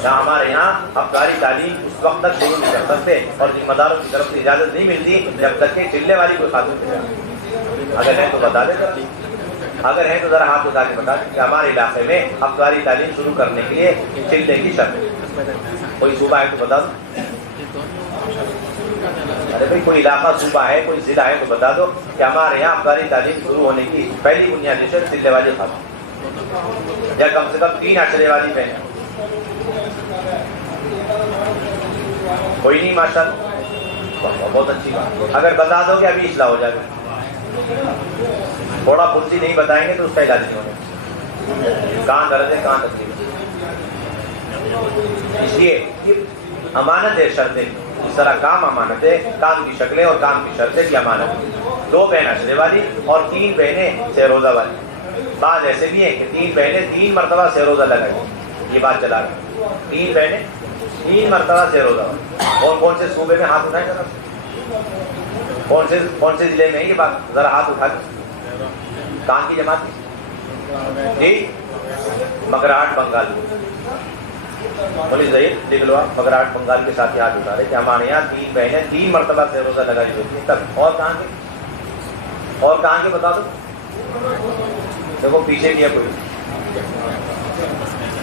جہاں ہمارے یہاں افطاری تعلیم اس وقت تک شروع نہیں کر سکتے اور ذمہ داروں کی طرف سے اجازت نہیں ملتی جب تک کہ چلنے والی کوئی خاتون تیار۔ اگر ہے تو بتا دیں، اگر ہے تو ذرا ہاتھ اٹھا کے بتا دیں کہ ہمارے علاقے میں افطاری تعلیم شروع کرنے کے لیے چلنے کی شرط ہے۔ کوئی صوبہ ہے تو بتا دو، ارے بھائی کوئی علاقہ صوبہ ہے، کوئی ضلع ہے تو بتا دو کہ ہمارے یہاں افطاری تعلیم شروع ہونے کی پہلی بنیادی شرط چلنے والی خاتون یا کم سے کم 3 عشرے والی بہن۔ کوئی نہیں ماشاءاللہ، بہت اچھی بات۔ اگر بتا دو کہ ابھی اصلاح ہو جائے گا، تھوڑا پھرسی نہیں بتائیں گے تو اس کا علاج نہیں ہوگا۔ کہاں درد ہے کہاں تکلیف ہے، اس لیے یہ امانت ہے، شرطیں اس طرح کام امانت ہے، کام کی شکلیں اور کام کی شرطیں کی امانت ہے۔ 2 بہن عشرے والی اور 3 بہنیں سہ روزہ والی۔ بعض ایسے بھی ہیں کہ 3 بہنیں 3 مرتبہ سہ روزہ لگائیں، یہ بات چلا رہے 3 بہنیں 3 مرتبہ سہ روزہ والی۔ اور کون سے صوبے میں ہاتھ اٹھائیں ذرا، کون سے ضلع میں ہے یہ بات، ذرا ہاتھ اٹھا کے۔ کہاں کی جماعت جی؟ مگراہٹ بنگال میں۔ پولیس ضعیف لکھ لو آپ، مگراہٹ بنگال کے ساتھ ہاتھ اٹھا رہے کہ ہمارے یہاں 3 بہنیں 3 مرتبہ سہ روزہ لگائی ہوتی ہے تب۔ اور کہاں کے، اور کہاں کے بتا دو، دیکھو پیچھے کیا کوئی۔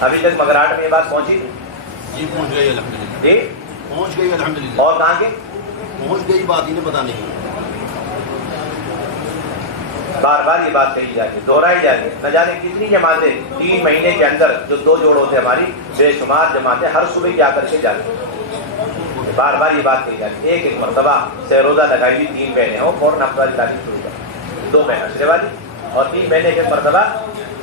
ابھی تک مگراہٹ میں یہ بات پہنچی تھی جی؟ پہنچ گئی الحمدللہ، جی پہنچ گئی الحمدللہ۔ اور کہاں کے؟ پہنچ گئی، بات ہی نہیں پتا نہیں۔ بار بار یہ بات کہی جاتی ہے، دہرائی جاتی ہے، نہ جانے کتنی جماعتیں 3 مہینے کے اندر جو 2 جوڑ ہوتے ہیں ہماری بے شمار جماعتیں ہر صبح کی آ کر کے جاتی ہیں۔ بار بار یہ بات کہی جاتی ہے، ایک مرتبہ سہ روزہ لگائی ہوئی 3 بہنیں ہوں فوراً افطاری تعلیم شروع کر، 2 بہن عشرے والی اور 3 بہنیں ایک مرتبہ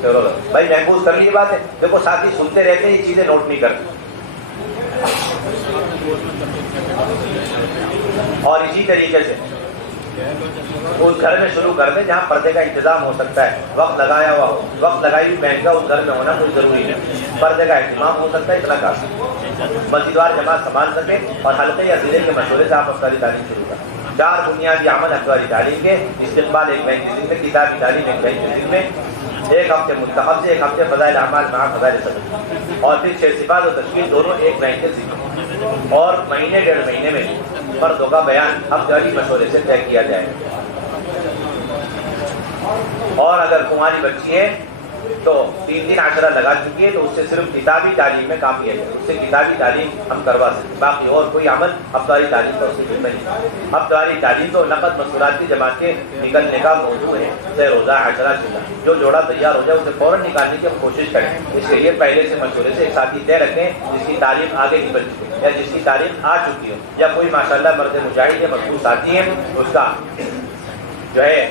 سہ روزہ۔ بھائی محفوظ کر لیجیے بات ہے، دیکھو ساتھی سنتے رہتے ہیں، یہ چیزیں نوٹ نہیں کرتے۔ اور اسی طریقے سے اس گھر میں شروع کر دیں جہاں پردے کا انتظام ہو سکتا ہے، وقت لگایا ہوا ہو، وقت لگائی ہوئی بہن کا اس گھر میں ہونا کوئی ضروری نہیں، پردے کا اہتمام ہو سکتا ہے، اتنا کافی۔ مسجدوار جماعت سنبھال سکے اور حلقے یا ضلع کے مشورے سے آپ افطاری تعلیم شروع کریں۔ 4 بنیادی عمل افطاری تعلیم کے: استقبال ایک مہینے کے ذمے، کتابی تعلیم ایک مہینے کے ذمے، 1 ہفتے مستحب سے 1 ہفتے فضائل اعمال مع فضائل صدقہ، اور پھر 6 صفات و تشکیل دونوں 1 مہینے کے ذمے، اور مہینے 1.5 مہینے میں مردوں کا بیان افطاری مشورے سے طے کیا جائے۔ اور اگر کماری بچی ہے تو 3 عشرہ لگا چکی ہے، تو اس سے صرف کتابی تعلیم میں کافی ہے، اس سے کتابی تعلیم ہم کروا سکتے، باقی اور کوئی عمل ابتدائی تعلیم کا اس سے نہیں۔ ابتدائی تعلیم تو نقد مصورات کی جماعت کے نکلنے کا موضوع ہے، سے روزہ عشرہ چلا، جو جوڑا تیار ہو جائے اسے فوراً نکالنے کی ہم کوشش کریں، اس کے لیے پہلے سے مشورے سے ایک ساتھی طے رکھیں جس کی تعلیم آگے نکل چکی یا جس کی تعلیم آ چکی ہو، یا کوئی ماشاءاللہ مرد مجاہد یا مخصوص ساتھی ہیں، اس کا جو ہے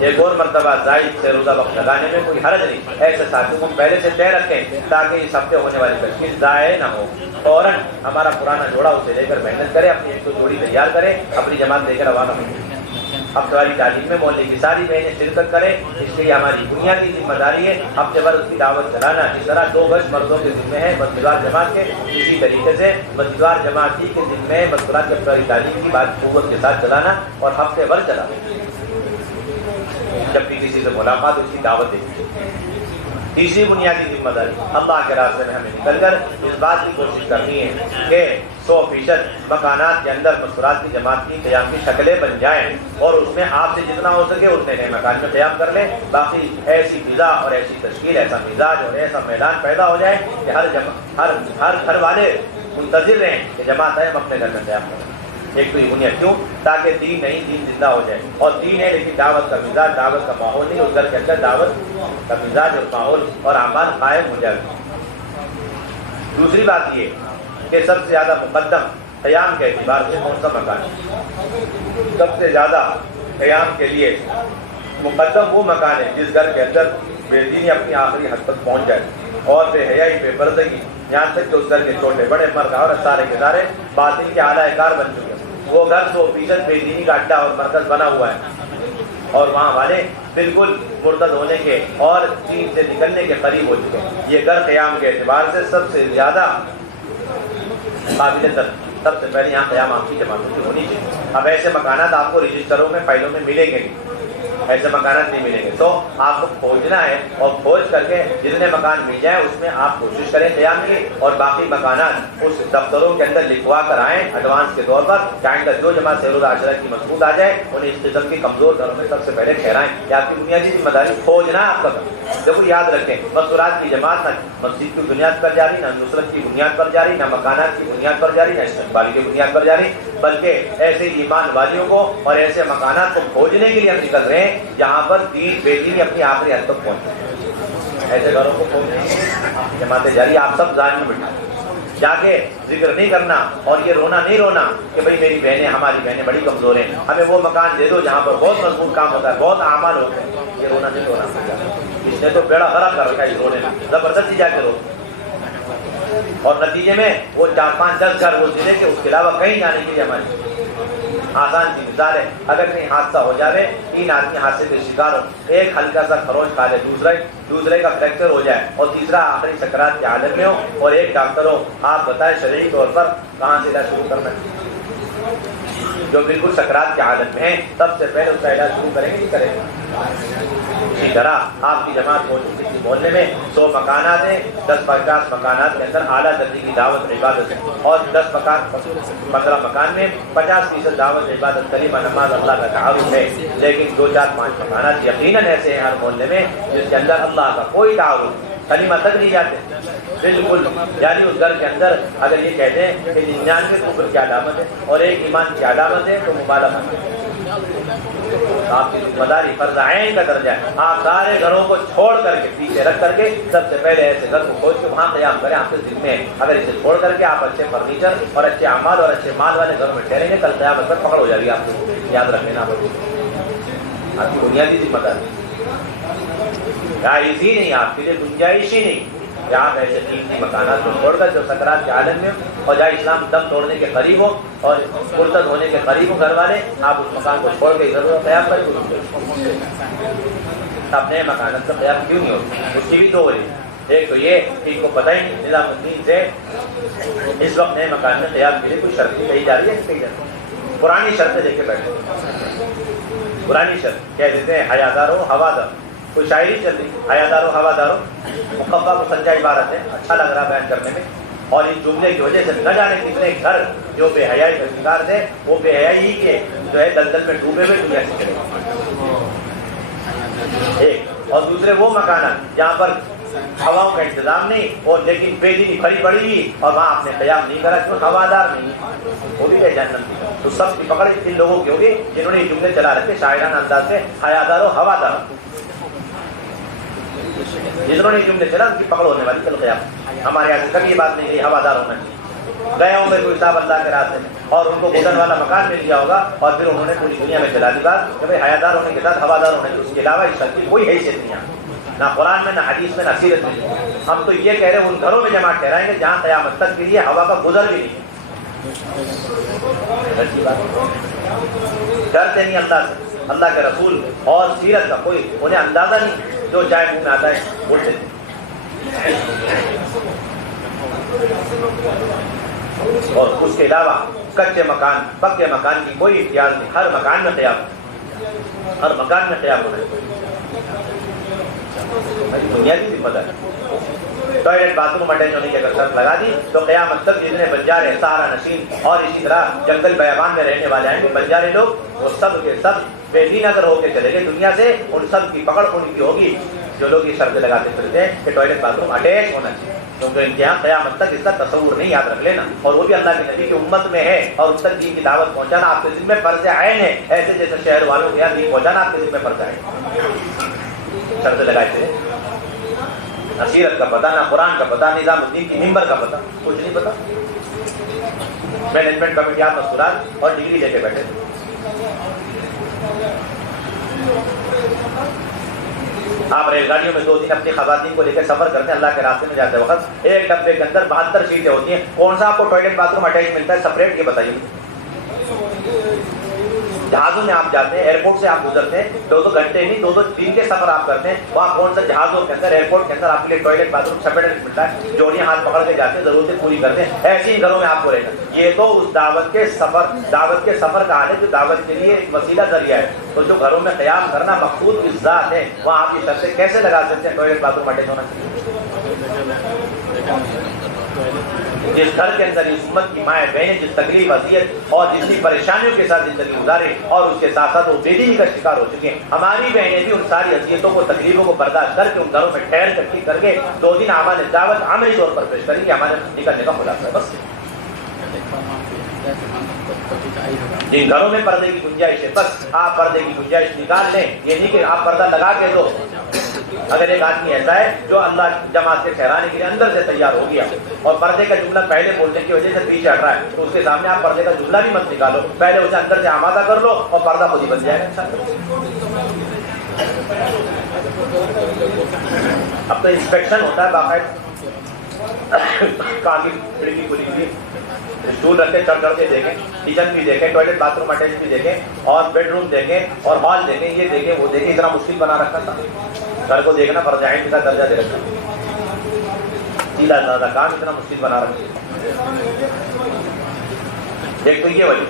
ایک اور مرتبہ زائد سے روزہ وقت لگانے میں کوئی حرج نہیں، ایسے ساتھیوں کو پہلے سے طے رکھیں تاکہ اس ہفتے ہونے والی تشکیل ضائع نہ ہو۔ فوراً ہمارا پرانا جوڑا اسے لے کر محنت کرے، اپنی ایک 2 جوڑی تیار کرے، اپنی جماعت لے کر روانہ ہو۔ ہفتےواری تعلیم میں محلے کی ساری بہنیں شرکت کریں، اس لیے ہماری بنیادی ذمہ داری ہے ہفتے بھر اس کی دعوت چلانا، جس طرح 2 گز مردوں کے ذمہ ہے مسجدوار جماعت کے، اسی طریقے سے مسجدوار جماعت ہی کے ذمہ ہے مسکرات ہفتےواری تعلیم کی بات قوت کے ساتھ چلانا اور ہفتے بھر چلانا، جب بھی کسی سے ملاقات اس کی دعوت دیں۔ تیسری بنیادی ذمہ داری اللہ کے راستے میں ہمیں نکل کر اس بات کی کوشش کرنی ہے کہ 100% مکانات کے اندر مسکرات کی جماعت کی قیام کی شکلیں بن جائیں، اور اس میں آپ سے جتنا ہو سکے اتنے نئے مکان میں قیام کر لیں، باقی ایسی فضا اور ایسی تشکیل، ایسا مزاج اور ایسا میدان پیدا ہو جائے کہ ہر گھر والے منتظر رہیں کہ جماعت آئے ہم اپنے گھر میں قیام کریں۔ ایک تو یہ بنیاد کیوں؟ تاکہ دین نہیں، دین زندہ ہو جائے، اور دین ہے لیکن دعوت کا مزاج، دعوت کا ماحول نہیں، اس گھر کے اندر دعوت کا مزاج اور ماحول اور اعمال قائم ہو جائے۔ دوسری بات یہ کہ سب سے زیادہ مقدم قیام کے اعتبار سے کون سا مکان ہے؟ سب سے زیادہ قیام کے لیے مقدم وہ مکان ہے جس گھر کے اندر بے دینی اپنی آخری حد تک پہنچ جائے اور بے حیائی، بے پردگی، یہاں تک کہ اس گھر کے چھوٹے بڑے مرد اور سارے کے سارے باطل کے اعلیٰ کار بن چکے ہیں۔ وہ گھر 100% بے دینی کا اڈا اور مرکز بنا ہوا ہے، اور وہاں والے بالکل مرتد ہونے کے اور دین سے نکلنے کے قریب ہو چکے ہیں۔ یہ گھر قیام کے اعتبار سے سب سے زیادہ قابل ترقی، سب سے پہلے یہاں قیام آپ کی جماعتوں کی ہونی چاہیے۔ اب ایسے مکانات آپ کو رجسٹروں میں، فائلوں میں ملیں گے نہیں، ایسے مکانات نہیں ملیں گے، تو آپ کو کھوجنا ہے، اور کھوج کر کے جتنے مکان مل جائیں اس میں آپ کوشش کریں قیام کی، اور باقی مکانات اس دفتروں کے اندر لکھوا کر آئیں ایڈوانس کے طور پر، چاہے جو جماعت سیر العاشرہ کی مضبوط آ جائے انہیں اس قسم کی کمزور گھروں میں سب سے پہلے ٹھہرائیں۔ یہ آپ کی بنیادی ذمہ داری، کھوجنا ہے آپ کا کام۔ دیکھو یاد رکھیں، مسکرات کی جماعت نہ مسجد کی بنیاد پر جاری، نہ نصرت کی بنیاد پر جاری، نہ مکانات کی بنیاد پر جاری، نہ استقبال کی بنیاد پر جاری، بلکہ ایسے ایمان والیوں کو اور ایسے مکانات کو کھوجنے کے لیے ہم نکل رہے ہیں جہاں پر دین بے دینی اپنی آخری حد تک پہنچے۔ ایسے گھروں کو کھوجنے جماعتیں جاری، آپ سب ذہن میں بٹھائیں، جا کے ذکر نہیں کرنا اور یہ رونا نہیں رونا کہ بھئی میری بہنیں، ہماری بہنیں بڑی کمزور ہیں، ہمیں وہ مکان دے دو جہاں پر بہت مضبوط کام ہوتا ہے، بہت اعمال ہوتے ہیں، یہ رونا نہیں رونا۔ اس نے تو بیڑا غرق کر رکھا ہے اس رونے میں، زبردستی جا کے رو، اور نتیجے میں وہ 4 5 10 گھر وہ ضلع کے اس کے علاوہ کہیں جانے کے لیے ہماری آسان سی مثال ہے۔ اگر کہیں حادثہ ہو جائے، 3 آدمی حادثے کے شکار ہو، ایک ہلکا سا خروش کھا لے، دوسرے کا فریکچر ہو جائے، اور تیسرا آخری سکرات کی حالت میں ہو، اور ایک ڈاکٹر ہو، آپ بتائیں شرعی طور پر کہاں سے علاج شروع کرنا ہے؟ جو بالکل سکرات کی حالت میں ہے سب سے پہلے اس کا علاج شروع کریں گے، نہیں کریں گے؟ اسی طرح آپ کی جماعت موجود کسی محلے میں 100 مکانات ہیں، 10-50 مکانات کے اندر اعلیٰ درجے کی دعوت عبادت ہے، اور 15 مکان میں 50% دعوت عبادت، کلمہ، نماز، اللہ کا تعارف ہے، لیکن 2-4-5 مکانات یقیناً ایسے ہیں ہر محلے میں جس کے اندر اللہ کا کوئی تعارف، کلمہ تک نہیں جاتے بالکل۔ یعنی اس گھر کے اندر اگر یہ کہتے ہیں کہ 99 کفر کی علامت ہے اور 1 ایمان کی علامت ہے تو مبالغہ ہے۔ آپ کی ذمہ داری فرض عین کا درجہ ہے، آپ سارے گھروں کو چھوڑ کر کے، پیچھے رکھ کر کے، سب سے پہلے ایسے گھر کو کھوج کے وہاں قیام کریں، آپ کے ذمہ ہے۔ اگر اسے چھوڑ کر کے آپ اچھے فرنیچر اور اچھے اعمال اور اچھے مال والے گھروں میں ٹھہریں گے، کل قیامت پر پکڑ ہو جائے گی آپ کو، یاد رکھنا آپ کی بنیادی ذمہ داری رائز ہی نہیں، آپ کے لیے گنجائش ہی نہیں کہ آپ ایسے قیمتی مکانات کو چھوڑ کر جو سکرات کے عالم میں اور جہاں اسلام دم توڑنے کے قریب ہو اور مرتد ہونے کے قریب ہو گھر والے، آپ اس مکان کو چھوڑ کے ضرور قیام کریں، اپنے مکانات کا قیام کیوں نہیں ہوتا؟ اس کی بھی 2 وجہ، ایک تو یہ کہ ان کو پتہ ہی نہیں نظام الدین سے اس وقت نئے مکان میں قیام کے لیے کوئی شرط کہی جا رہی ہے، کہی جاتی ہے، پرانی شرطیں لے کے بیٹھے، پرانی شرط کہہ دیتے ہیں حیادار ہو ہوادار، کوئی شاعری چل رہی، حیادار ہو ہوادار ہو، مقبہ کو سچا عبارت ہے، اچھا لگ رہا بیان کرنے میں، اور اس جملے کی وجہ سے نہ جانے کتنے گھر جو بے حیائی کا شکار تھے وہ بے حیائی ہی کے جو ہے دلدل میں ڈوبے ہوئے دنیا سے چلے۔ ایک اور دوسرے وہ مکانات جہاں پر ہواؤں کا انتظام نہیں اور لیکن بےدینی بھری پڑی ہوئی اور وہاں آپ نے قیام نہیں کرا کیوں ہوادار نہیں ہے، وہ بھی ہے جہنم کی۔ تو سب کی پکڑ ان لوگوں کی ہوگی جنہوں نے یہ جملے چلا رکھے شاعرانہ انداز سے، حیادار و ہوادار، جنہوں نے یہ جملے چلا ان کی پکڑ ہونے والی کل قیام۔ ہمارے یہاں کبھی یہ بات نہیں کہ ہوادار ہونا چاہیے۔ گئے ہوں گے کوئی صاحب اللہ کے راستے میں اور ان کو گھٹن والا مکان مل گیا ہوگا اور پھر انہوں نے پوری دنیا میں چلا دی بات کہ بھائی حیادار ہونے کے ساتھ ہوادار ہونے کی، اس کے علاوہ اس کی کوئی حیثیت نہیں ہے، نہ قرآن میں، نہ حدیث میں، نہ سیرت میں۔ ہم تو یہ کہہ رہے ہیں ان گھروں میں جماعت ٹھہرائیں گے جہاں قیامت تک کے لیے ہوا کا گزر بھی نہیں ہے۔ ڈرتے نہیں اللہ سے، اللہ کے رسول اور سیرت کا کوئی انہیں اندازہ نہیں، جو چاہے منہ میں آتا ہے بولتے ہیں۔ اور اس کے علاوہ کچے مکان پکے مکان کی کوئی اختیار نہیں، ہر مکان میں قیام، ہر مکان میں قیام ہونا ہے۔ بنیادی ذمہ داری ٹوائلٹ باتھ روم اٹیچ ہونے کی اگر شرط لگا دی تو قیامت تک جتنے بنجارے سہارا نشین اور اسی طرح جنگل بیابان میں رہنے والے ہیں بنجارے لوگ، وہ سب کے سب بے دین اگر ہو کے چلے گئے دنیا سے، ان سب کی پکڑ ان کی ہوگی جو لوگ یہ شرطیں لگاتے پھرتے ہیں کہ ٹوائلٹ باتھ روم اٹیچ ہونا چاہیے، کیونکہ ان کے یہاں قیامت تک اس کا تصور نہیں، یاد رکھ لینا۔ اور وہ بھی اللہ کے نبی کی امت میں ہے اور اس تک دین کی دعوت پہنچانا آپ کے ذمہ فرض عین ہے، ایسے جیسے شہر والوں کے یہاں دین پہنچانا آپ کے ذمہ فرض عین۔ شرطیں لگائے تھے، نہ سیرت کا پتہ، نہ قرآن کا پتہ، نظام الدین کی ممبر کا پتہ، کچھ نہیں پتہ۔ مینجمنٹ کمیٹیاں مسئولات اور ڈگری لے کے بیٹھے تھے۔ آپ ریل گاڑیوں میں 2 دن اپنی خواتین کو لے کے سفر کرتے ہیں، اللہ کے راستے میں جاتے وقت ایک ڈبے کے اندر 72 سیٹیں ہوتی ہیں، کون سا آپ کو ٹوائلٹ باتھ روم اٹیچ ملتا ہے سپریٹ، یہ بتائیے۔ جہازوں میں آپ جاتے ہیں، ایئرپورٹ سے آپ گزرتے ہیں، 2 گھنٹے نہیں 2 دن کے سفر آپ کرتے ہیں، وہاں کون سا جہازوں کے اندر ایئرپورٹ کے اندر آپ کے لیے ٹوائلٹ باتھ روم سپریٹ ملتا ہے، جوڑیاں ہاتھ پکڑ کے جاتے ہیں، ضرورتیں پوری کرتے ہیں، ایسے ہی گھروں میں آپ کو رہنا۔ یہ تو اس دعوت کے سفر کا حال ہے جو دعوت کے لیے ایک وسیلہ ذریعہ ہے، تو جو گھروں میں قیام کرنا مقصود اس ذات ہے، وہاں آپ کی شرطیں کیسے لگا سکتے ہیں ٹوائلٹ باتھ روم اٹیچ ہونا چاہیے؟ جس گھر کے اندر اس امت کی مائیں بہنیں جس تکلیف اذیت اور جتنی پریشانیوں کے ساتھ زندگی گزارے اور اس کے ساتھ ساتھ وہ بے دینی کا شکار ہو چکے ہیں، ہماری بہنیں بھی ان ساری اذیتوں کو تکلیفوں کو برداشت کر کے ان گھروں میں ٹھہر کر کے 2 دن ہمارے دعوت عملی طور پر پیش کریں گے، ہمارے نکلنے کا خلاصہ ہے بس۔ جن گھروں میں پردے کی گنجائش ہے بس آپ پردے کی گنجائش نکال لیں، یہ نہیں کہ آپ پردہ لگا کے دو۔ اگر ایک آدمی ایسا ہے جو اللہ جماعت کے ٹھہرانے کے لیے اندر سے تیار ہو گیا اور پردے کا جملہ پہلے بولنے کی وجہ سے پیچھے ہٹ رہا ہے تو اس کے سامنے آپ پردے کا جملہ بھی مت نکالو، پہلے اسے اندر سے آمادہ کر لو اور پردہ خود ہی بن جائے گا۔ اب تو انسپیکشن ہوتا ہے باقاعدہ، کہاں کی کھڑکی کھلی ہوئی، اسٹول رکھے چڑھ کے دیکھیں، کچن بھی دیکھیں، ٹوائلٹ باتھ روم اٹیچ بھی دیکھیں اور بیڈ روم دیکھیں اور ہال دیکھیں، یہ دیکھیں وہ دیکھیں، اتنا مشکل بنا رکھا تھا گھر کو دیکھنا، فرض عین کا درجہ دے رکھا، سیدھا سادہ کام اتنا مشکل بنا رکھا۔ ایک تو یہ وجہ،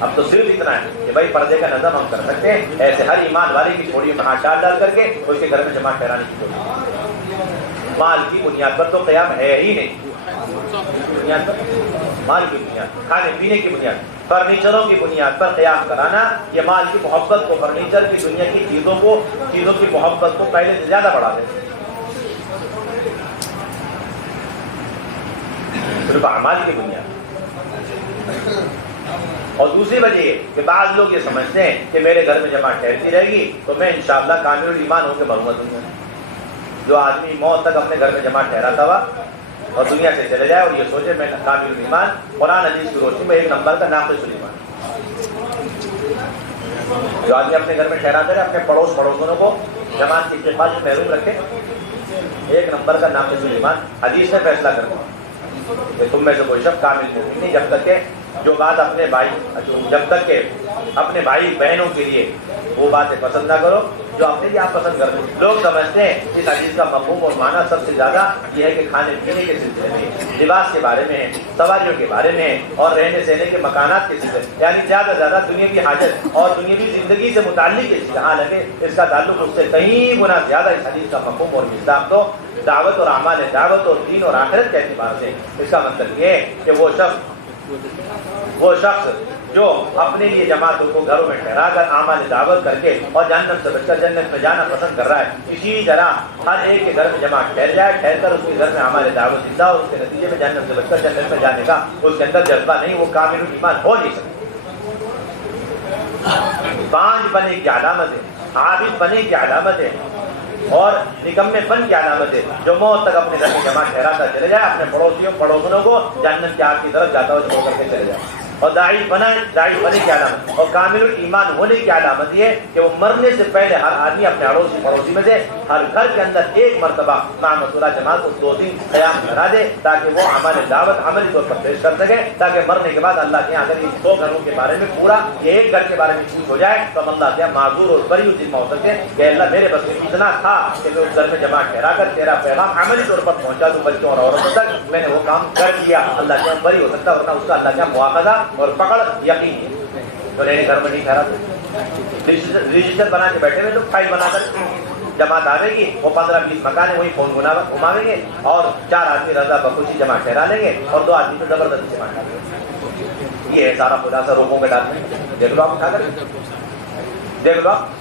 اب تو صرف اتنا ہے کہ بھائی پردے کا نظم ہم کر سکتے ہیں، ایسے ہر ایمان والے کی تھوڑی ہاتھ ڈال کر کے اس کے گھر میں جماعت ٹھہرانے کی کوشش۔ مال کی بنیاد پر تو قیام ہے ہی نہیں، بنیاد پر مال کی بنیاد، کھانے پینے کی بنیاد، فرنیچروں کی بنیاد پر قیام کرانا، یہ مال کی محبت کو، فرنیچر کی دنیا کی چیزوں کی محبت کو پہلے سے زیادہ بڑھا دیتے، صرف اعمال کی بنیاد۔ اور دوسری وجہ یہ کہ بعض لوگ یہ سمجھتے ہیں کہ میرے گھر میں جماعت ٹھہرتی رہے گی تو میں انشاءاللہ کامل الایمان ہو کے مروں گا دنیا میں۔ جو آدمی موت تک اپنے گھر میں جماعت ٹھہراتا ہوا اور دنیا سے چلے جائے اور یہ سوچے میں کامل الایمان، قرآن حدیث کی روشنی میں 1 نمبر کا ناقص الایمان۔ جو آدمی اپنے گھر میں ٹھہراتے رہے، اپنے پڑوسنوں کو جماعت کی اتفاق سے محروم رکھے، 1 نمبر کا ناقص الایمان۔ حدیث نے فیصلہ کر دیا کہ تم میں سے کوئی شخص کامل مومن نہیں جب تک کہ جو بات جب تک کہ اپنے بھائی بہنوں کے لیے وہ باتیں پسند نہ کرو جو اپنے لیے آپ پسند کر دو۔ لوگ سمجھتے ہیں اس حدیث کا مفہوم اور معنی سب سے زیادہ یہ ہے کہ کھانے پینے کے سلسلے میں، لباس کے بارے میں ہے، سواریوں کے بارے میں ہے اور رہنے سہنے کے مکانات کے سلسلے، یعنی زیادہ سے زیادہ دنیاوی حاجت اور دنیاوی زندگی سے متعلق اس کا، حالانکہ اس کا تعلق اس سے کہیں گنا زیادہ اس حدیث کا مفہوم اور مصداق تو دعوت اور اعمال دعوت اور دین اور آخرت کے اعتبار سے۔ اس کا مطلب یہ ہے کہ وہ شخص وہ شخص جو اپنے لیے جماعتوں کو گھروں میں ٹھہرا کر اعمال دعوت کر کے اور جہنم سے بچ کر جنت میں جانا پسند کر رہا ہے، اسی طرح ہر ایک کے گھر میں جماعت ٹھہر جائے، ٹھہر کر اس کے گھر میں اعمال دعوت زندہ ہو، اس کے نتیجے میں جہنم سے بچ کر جنت میں جانے کا اس کے اندر جذبہ نہیں، وہ کامل ایمان ہو نہیں سکتا۔ 5 بنے کی علامت ہے، عابد بنے کی علامت ہے اور نکمے پن کی علامت ہے جو موت تک اپنے گھر میں جماعت ٹھہراتا چلے جائے، اپنے پڑوسیوں کو جہنم کی آگ کی طرف جاتا ہوا چھوڑ کر کے چلے جائے۔ اور داعی بنے کی علامت اور کامل ایمان ہونے کی علامت یہ کہ وہ مرنے سے پہلے ہر آدمی اپنے اڑوسی پڑوسی میں سے ہر گھر کے اندر ایک مرتبہ مع مسورہ جماعت کو 2 دن قیام کرا دے تاکہ وہ عمل دعوت عملی طور پر پیش کر سکے، تاکہ مرنے کے بعد اللہ کے یہاں اگر ان 2 گھروں کے بارے میں پورا یہ ایک گھر کے بارے میں چیز ہو جائے تو ہم اللہ کے یہاں معذور اور بری ذمہ ہو سکتے کہ اللہ میرے بس میں اتنا تھا کہ میں اس گھر میں جماعت ٹھہرا کر تیرا پیغام عملی طور پر پہنچا دوں بچوں اور عورتوں تک، میں نے وہ کام کر دیا، اللہ کے یہاں بری ہو سکتا، ورنہ اس کا اللہ کے یہاں مواخذہ اور پکڑ یقین تو میرے گھر میں نہیں ٹھہرا رجسٹر بنا کے بیٹھے ہوئے تو فائل بنا کر جماعت آئے گی، وہ 15-20 مکان ہے وہی فون گھماویں گے اور 4 آدمی رضا بخوشی جماعت ٹھہرا لیں گے اور 2 آدمی تو زبردستی جماعت ٹھہرا لیں گے۔ یہ ہے سارا خلاصہ روگوں کے ڈالنے۔ دیکھ لو آپ اٹھا کر دیکھ لو آپ،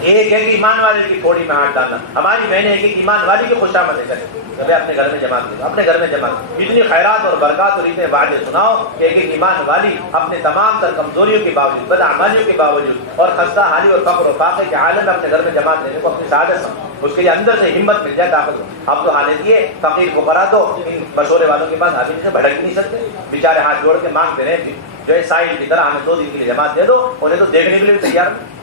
ایک ہے کہ ایمان والے کی تھوڑی میں ہاتھ ڈالنا، ہماری بہنیں ایک ایمان والی کی خوشامدیں کریں، اپنے گھر میں جماعت کرو، اپنے گھر میں جماعت اتنی خیرات اور برکات اور اتنے وعدے سناؤ کہ ایک ایمان والی اپنے تمام تر کمزوریوں کے باوجود، بدعمالیوں کے باوجود اور خستہ حالی اور فقر و فاقے کے عالم میں اپنے گھر میں جماعت لینے کو اپنی سعادت سمجھو، اس کے لیے اندر سے ہمت مل جائے، طاقت ہو۔ اب تو حالت یہ فقیر فقراء تو ان مشورے والوں کے پاس آدمی سے بھڑک نہیں سکتے، بیچارے ہاتھ جوڑ کے مانگتے رہے جو ہے سائل کی طرح ہمیں 2 دن کے لیے جماعت دے دو، انہیں تو دیکھنے کے لیے بھی تیار نہیں۔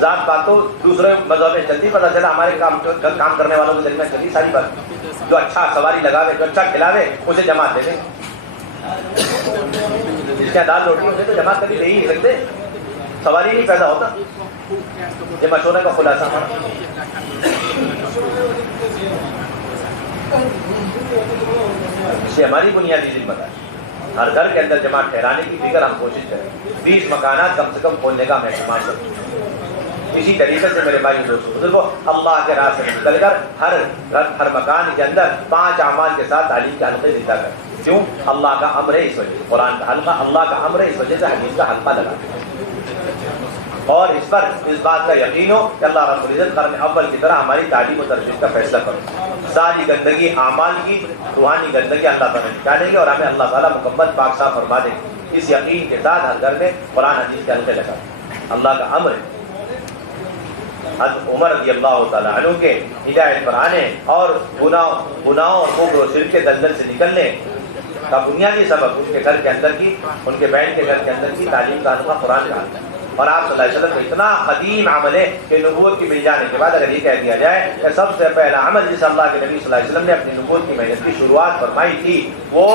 ذات بات تو دوسرے مذہب میں چلتی، پتہ چلا ہمارے کام کرنے والوں کے ذریعے چلتی ساری بات، جو اچھا سواری لگاوے، جو اچھا کھلاوے اسے جماعت دے دیں، جس کے دال روٹی ہوتے تو جماعت کبھی دے ہی نہیں سکتے، سواری نہیں پیدا ہوتا۔ یہ مشورے کا خلاصہ ہمارا۔ یہ ہماری بنیادی ذمہ داری، ہر گھر کے اندر جماعت ٹھہرانے کی فکر ہم کوشش کریں، 20 مکانات کم سے کم کھولنے کا ہم اہتمام کریں۔ اسی طریقے سے میرے بھائی دوستوں بزرگوں، اللہ کے راستے میں نکل کر ہر مکان کے اندر 5 اعمال کے ساتھ تعلیم کے حلقے زندہ کریں۔ کیوں؟ اللہ کا امر ہے اس وجہ، قرآن کا حلقہ اللہ کا امر ہے، اس وجہ سے حدیث کا حلقہ لگا اور اس پر اس بات کا یقین ہو کہ اللہ رب العزت قرن اول کی طرح ہماری تعلیم و تربیت کا فیصلہ کرو، ساری گندگی اعمال کی روحانی گندگی اللہ تعالیٰ نکالیں گے اور ہمیں اللہ تعالیٰ مکمل پاک صاف فرما دیں گے۔ اس یقین کے ساتھ ہر گھر میں قرآن حدیث کے حلقے لگا، اللہ کا امر ہے۔ حضرت عمر رضی اللہ تعالیٰ عنہ کے ہدایت پر آنے اور گناہوں اور کفر و شرک کے دلدل سے نکلنے کا بنیادی سبب ان کے گھر کے اندر کی، ان کے بہن کے گھر کے اندر کی تعلیم کا حلقہ قرآن کا حلقہ، اور آپ صلی اللہ علیہ وسلم کا اتنا قدیم عمل ہے کہ نبوت کی مل جانے کے بعد اگر یہ کہہ دیا جائے کہ سب سے پہلا عمل جس اللہ کے نبی صلی اللہ علیہ وسلم نے اپنی نبوت کی محنت کی شروعات فرمائی تھی وہ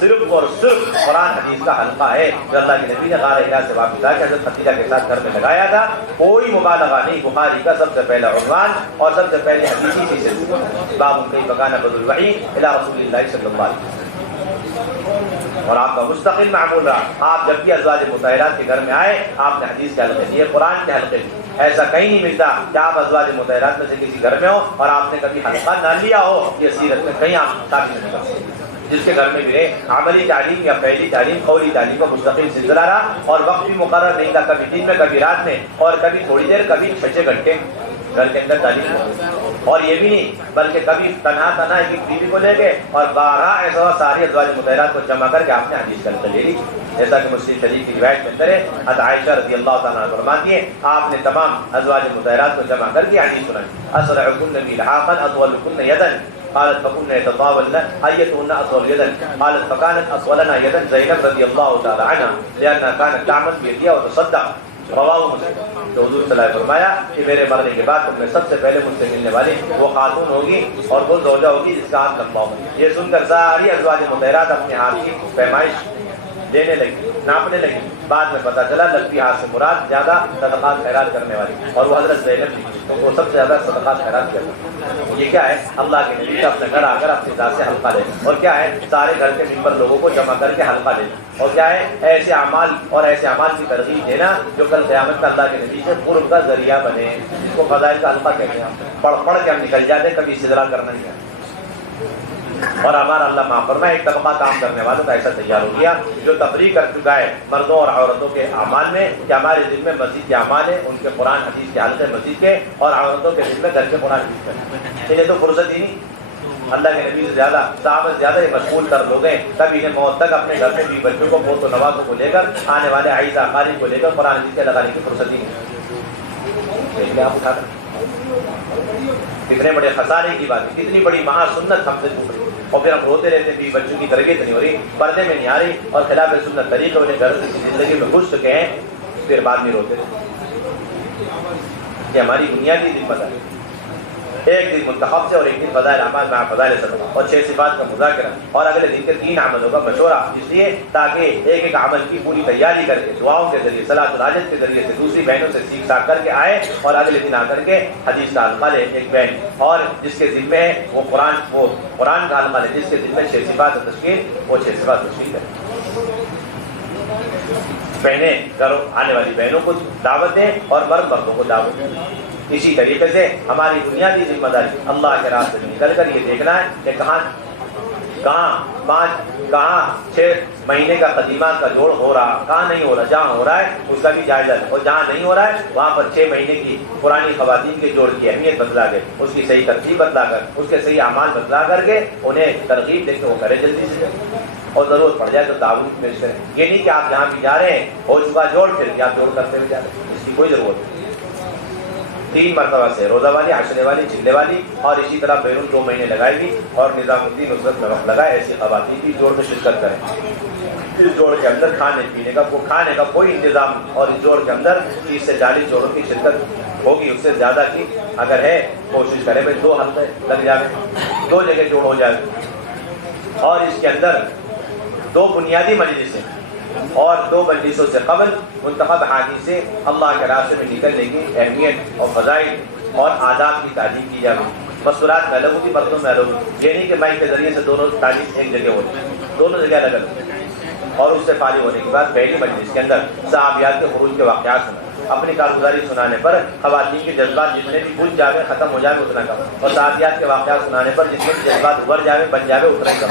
صرف اور صرف قرآن حدیث کا حلقہ ہے جو اللہ کے نبی نے غار حرا سے واپس آ کے حضرت خدیجہ کے ساتھ گھر میں لگایا تھا، کوئی مبالغہ نہیں، بخاری کا سب سے پہلا عنوان اور سب سے پہلے حدیثی چیزیں باب کیف کان بدء الوحی الی رسول اللہ صلی اللہ علیہ وسلم، اور آپ کا مستقل معمول رہا، آپ جب بھی ازواج مطہرات کے گھر میں آئے آپ نے حدیث کے حلقے دیے، قرآن کے حلقے دیے، ایسا کہیں نہیں ملتا کہ آپ ازواج مطہرات میں سے کسی گھر میں ہو اور آپ نے کبھی حلقہ نہ لیا ہو، یہ سیرت میں کہیں آپ ثابت نہیں کر سکتے۔ جس کے گھر میں بھی رہے عملی تعلیم یا پہلی تعلیم قولی تعلیم کا مستقل سلسلہ رہا اور وقت بھی مقرر نہیں تھا، کبھی دن میں کبھی رات میں اور کبھی تھوڑی دیر کبھی 6 گھنٹے گھر کے اندر تعلیم ہوتی، اور یہ بھی نہیں بلکہ کبھی تنہا ایک بیوی کو لے کے اور 12 ایسا ساری ازواج مطہرات کو جمع کر کے آپ نے حدیث کا حلقہ لے لی، جیسا کہ مسلم شریف کی روایت کے اندر ہے، حضرت عائشہ رضی اللہ تعالیٰ عنہ فرماتی ہے آپ نے تمام ازواج مطہرات کو جمع کر کے حدیث سنائی، اسرعکن بالحاقا اطولکن یدا قالت فكنا يتطاولن ايتهن اطول يدا قالت فكانت اطولنا يدا زینب رضی اللہ تعالی عنها لانها كانت تعمل بيدها وتصدق، رواہ مسلم۔ تو حضور صلی اللہ علیہ وسلم فرمایا کہ میرے مرنے کے بعد تم میں سب سے پہلے مجھ سے ملنے والی وہ خاتون ہوگی اور وہ زوجہ ہوگی جس کا ہاتھ لمبا ہوگا۔ یہ سن کر ساری ازواج مطہرات اپنے ہاتھ کی پیمائش دینے لگی، ناپنے لگی، بعد میں پتا چلا لگتی ہاتھ سے مراد زیادہ صدقات خیرات کرنے والی اور وہ حضرت زینب تھی، تو وہ سب سے زیادہ صدقات خیرات کرنے والی۔ یہ کیا ہے؟ اللہ کے نبی کا اپنے گھر آ کر اپنی ذات سے حلقہ لینا، اور کیا ہے؟ سارے گھر کے ممبر لوگوں کو جمع کر کے حلقہ لینا، اور کیا ہے؟ ایسے اعمال اور ایسے اعمال کی ترغیب دینا جو کل قیامت میں اللہ کے نبی سے قرب کا ذریعہ بنے، جس کو فضائل کا حلقہ کہتے ہیں۔ پڑھ پڑھ کے ہم نکل جاتے، کبھی استدلال کرنا نہیں ہے۔ اور ہمارا اللہ معاف فرمائے. ایک طبقہ کام کرنے والوں کا ایسا تیار ہو گیا جو تفریق کر چکا ہے مردوں اور عورتوں کے اعمال میں کہ ہمارے دل میں مسجد کے اعمال ہیں، ان کے قرآن حدیث کے حلقے مسجد کے، اور عورتوں کے دل میں گھر کے قرآن حدیث کے. انہیں تو فرصت ہی نہیں. اللہ کے نبی سے زیادہ، صحابہ سے زیادہ یہ مشغول تر لوگ ہیں. تب انہیں موت تک اپنے گھر میں بھی بچوں کو، پوت و نوازوں کو لے کر، آنے والے عیسیٰ اقارب کو لے کر قرآن حدیث کے لگانے کی فرصت ہی نہیں. آپ اٹھا کر کتنے بڑے خسارے کی بات ہے، کتنی بڑی مہا سنت ہم سے چھوٹ رہی، اور پھر ہم روتے رہتے بھی بچوں کی تربیت نہیں ہو رہی، پردے میں نہیں آ رہی، اور خلاف سنت طریقے انہیں گھر کی زندگی میں گھس چکے ہیں، پھر بعد میں روتے کہ ہماری بنیادی ذمہ داری. ایک دن منتخب سے اور ایک دن فضائل اعمال میں فضائل صدقہ اور 6 صفات کا مذاکرہ، اور اگلے دن کے 3 عملوں کا مشورہ، اس لیے تاکہ ایک ایک عمل کی پوری تیاری کر کے دعاؤں کے ذریعے، صلاۃ الحاجت کے ذریعے سے دوسری بہنوں سے سیکھ ساکھ کر کے آئے، اور اگلے دن آ کر کے حدیث کا حلقہ لے ایک بہن، اور جس کے ذمہ ہے وہ قرآن کا حلقہ لے، جس کے ذمہ 6 صفات تشکیل، وہ 6 صفات تشکیل ہے. بہنیں گھروں آنے والی بہنوں کو دعوت دیں اور مرد مردوں کو دعوت دیں. اسی طریقے سے ہماری بنیادی ذمہ داری اللہ کے راستے میں نکل کر یہ دیکھنا ہے کہ کہاں 6 مہینے کا قدیمات کا جوڑ ہو رہا، کہاں نہیں ہو رہا. جہاں ہو رہا ہے اس کا بھی جائزہ لیں، اور جہاں نہیں ہو رہا ہے وہاں پر 6 مہینے کی پرانی خواتین کے جوڑ کی اہمیت بتلا کے، اس کی صحیح ترتیب بتلا کر، اس کے صحیح اعمال بتلا کر کے انہیں ترغیب دے کے وہ کرے جلدی سے، اور ضرورت پڑ جائے تو تعاون پیش کریں. یہ نہیں کہ آپ جہاں بھی جا رہے ہیں ہو چکا جوڑ، پھر بھی آپ جوڑ کرتے ہوئے جا رہے ہیں، اس کی کوئی ضرورت نہیں. 3 مرتبہ سے روزہ والی، عشرے والی، چلے والی، اور اسی طرح بیرون 2 مہینے لگائے گی، اور نظام الدین نصرت میں وقت لگائے. ایسی خواتین بھی جوڑ میں شرکت کریں. اس جوڑ کے اندر کھانے پینے کا کوئی انتظام، اور اس جوڑ کے اندر 30 سے 40 جوڑوں کی شرکت ہوگی. اس سے زیادہ کی اگر ہے کوشش کرے بھائی 2 ہفتے لگ جائے، 2 جگہ جوڑ ہو جائے. اور اس کے اندر 2 بنیادی مجلسیں اور 2 مجلسوں سے قبل منتخب حادث سے اللہ کے راستے میں نکلنے کی اہمیت اور فضائل اور آداب کی تعلیم کی جائے. مستورات میں الگ ہوتی، مردوں میں الگ ہوتی. یہ نہیں کہ مائک کے ذریعے سے دونوں تعلیم ایک جگہ ہوتی، دونوں جگہ الگ الگ. اور اس سے فارغ ہونے کے بعد پہلی مجلس کے اندر صحابیات کے خروج کے واقعات سنا، اپنی کارگزاری سنانے پر خواتین کے جذبات جتنے بھی بجھ جاوے، ختم ہو جائے اتنا کم، اور صحابیات کے واقعات سنانے پر جتنے بھی جذبات ابھر جاوے، بن جاوے اتنا ہی کم،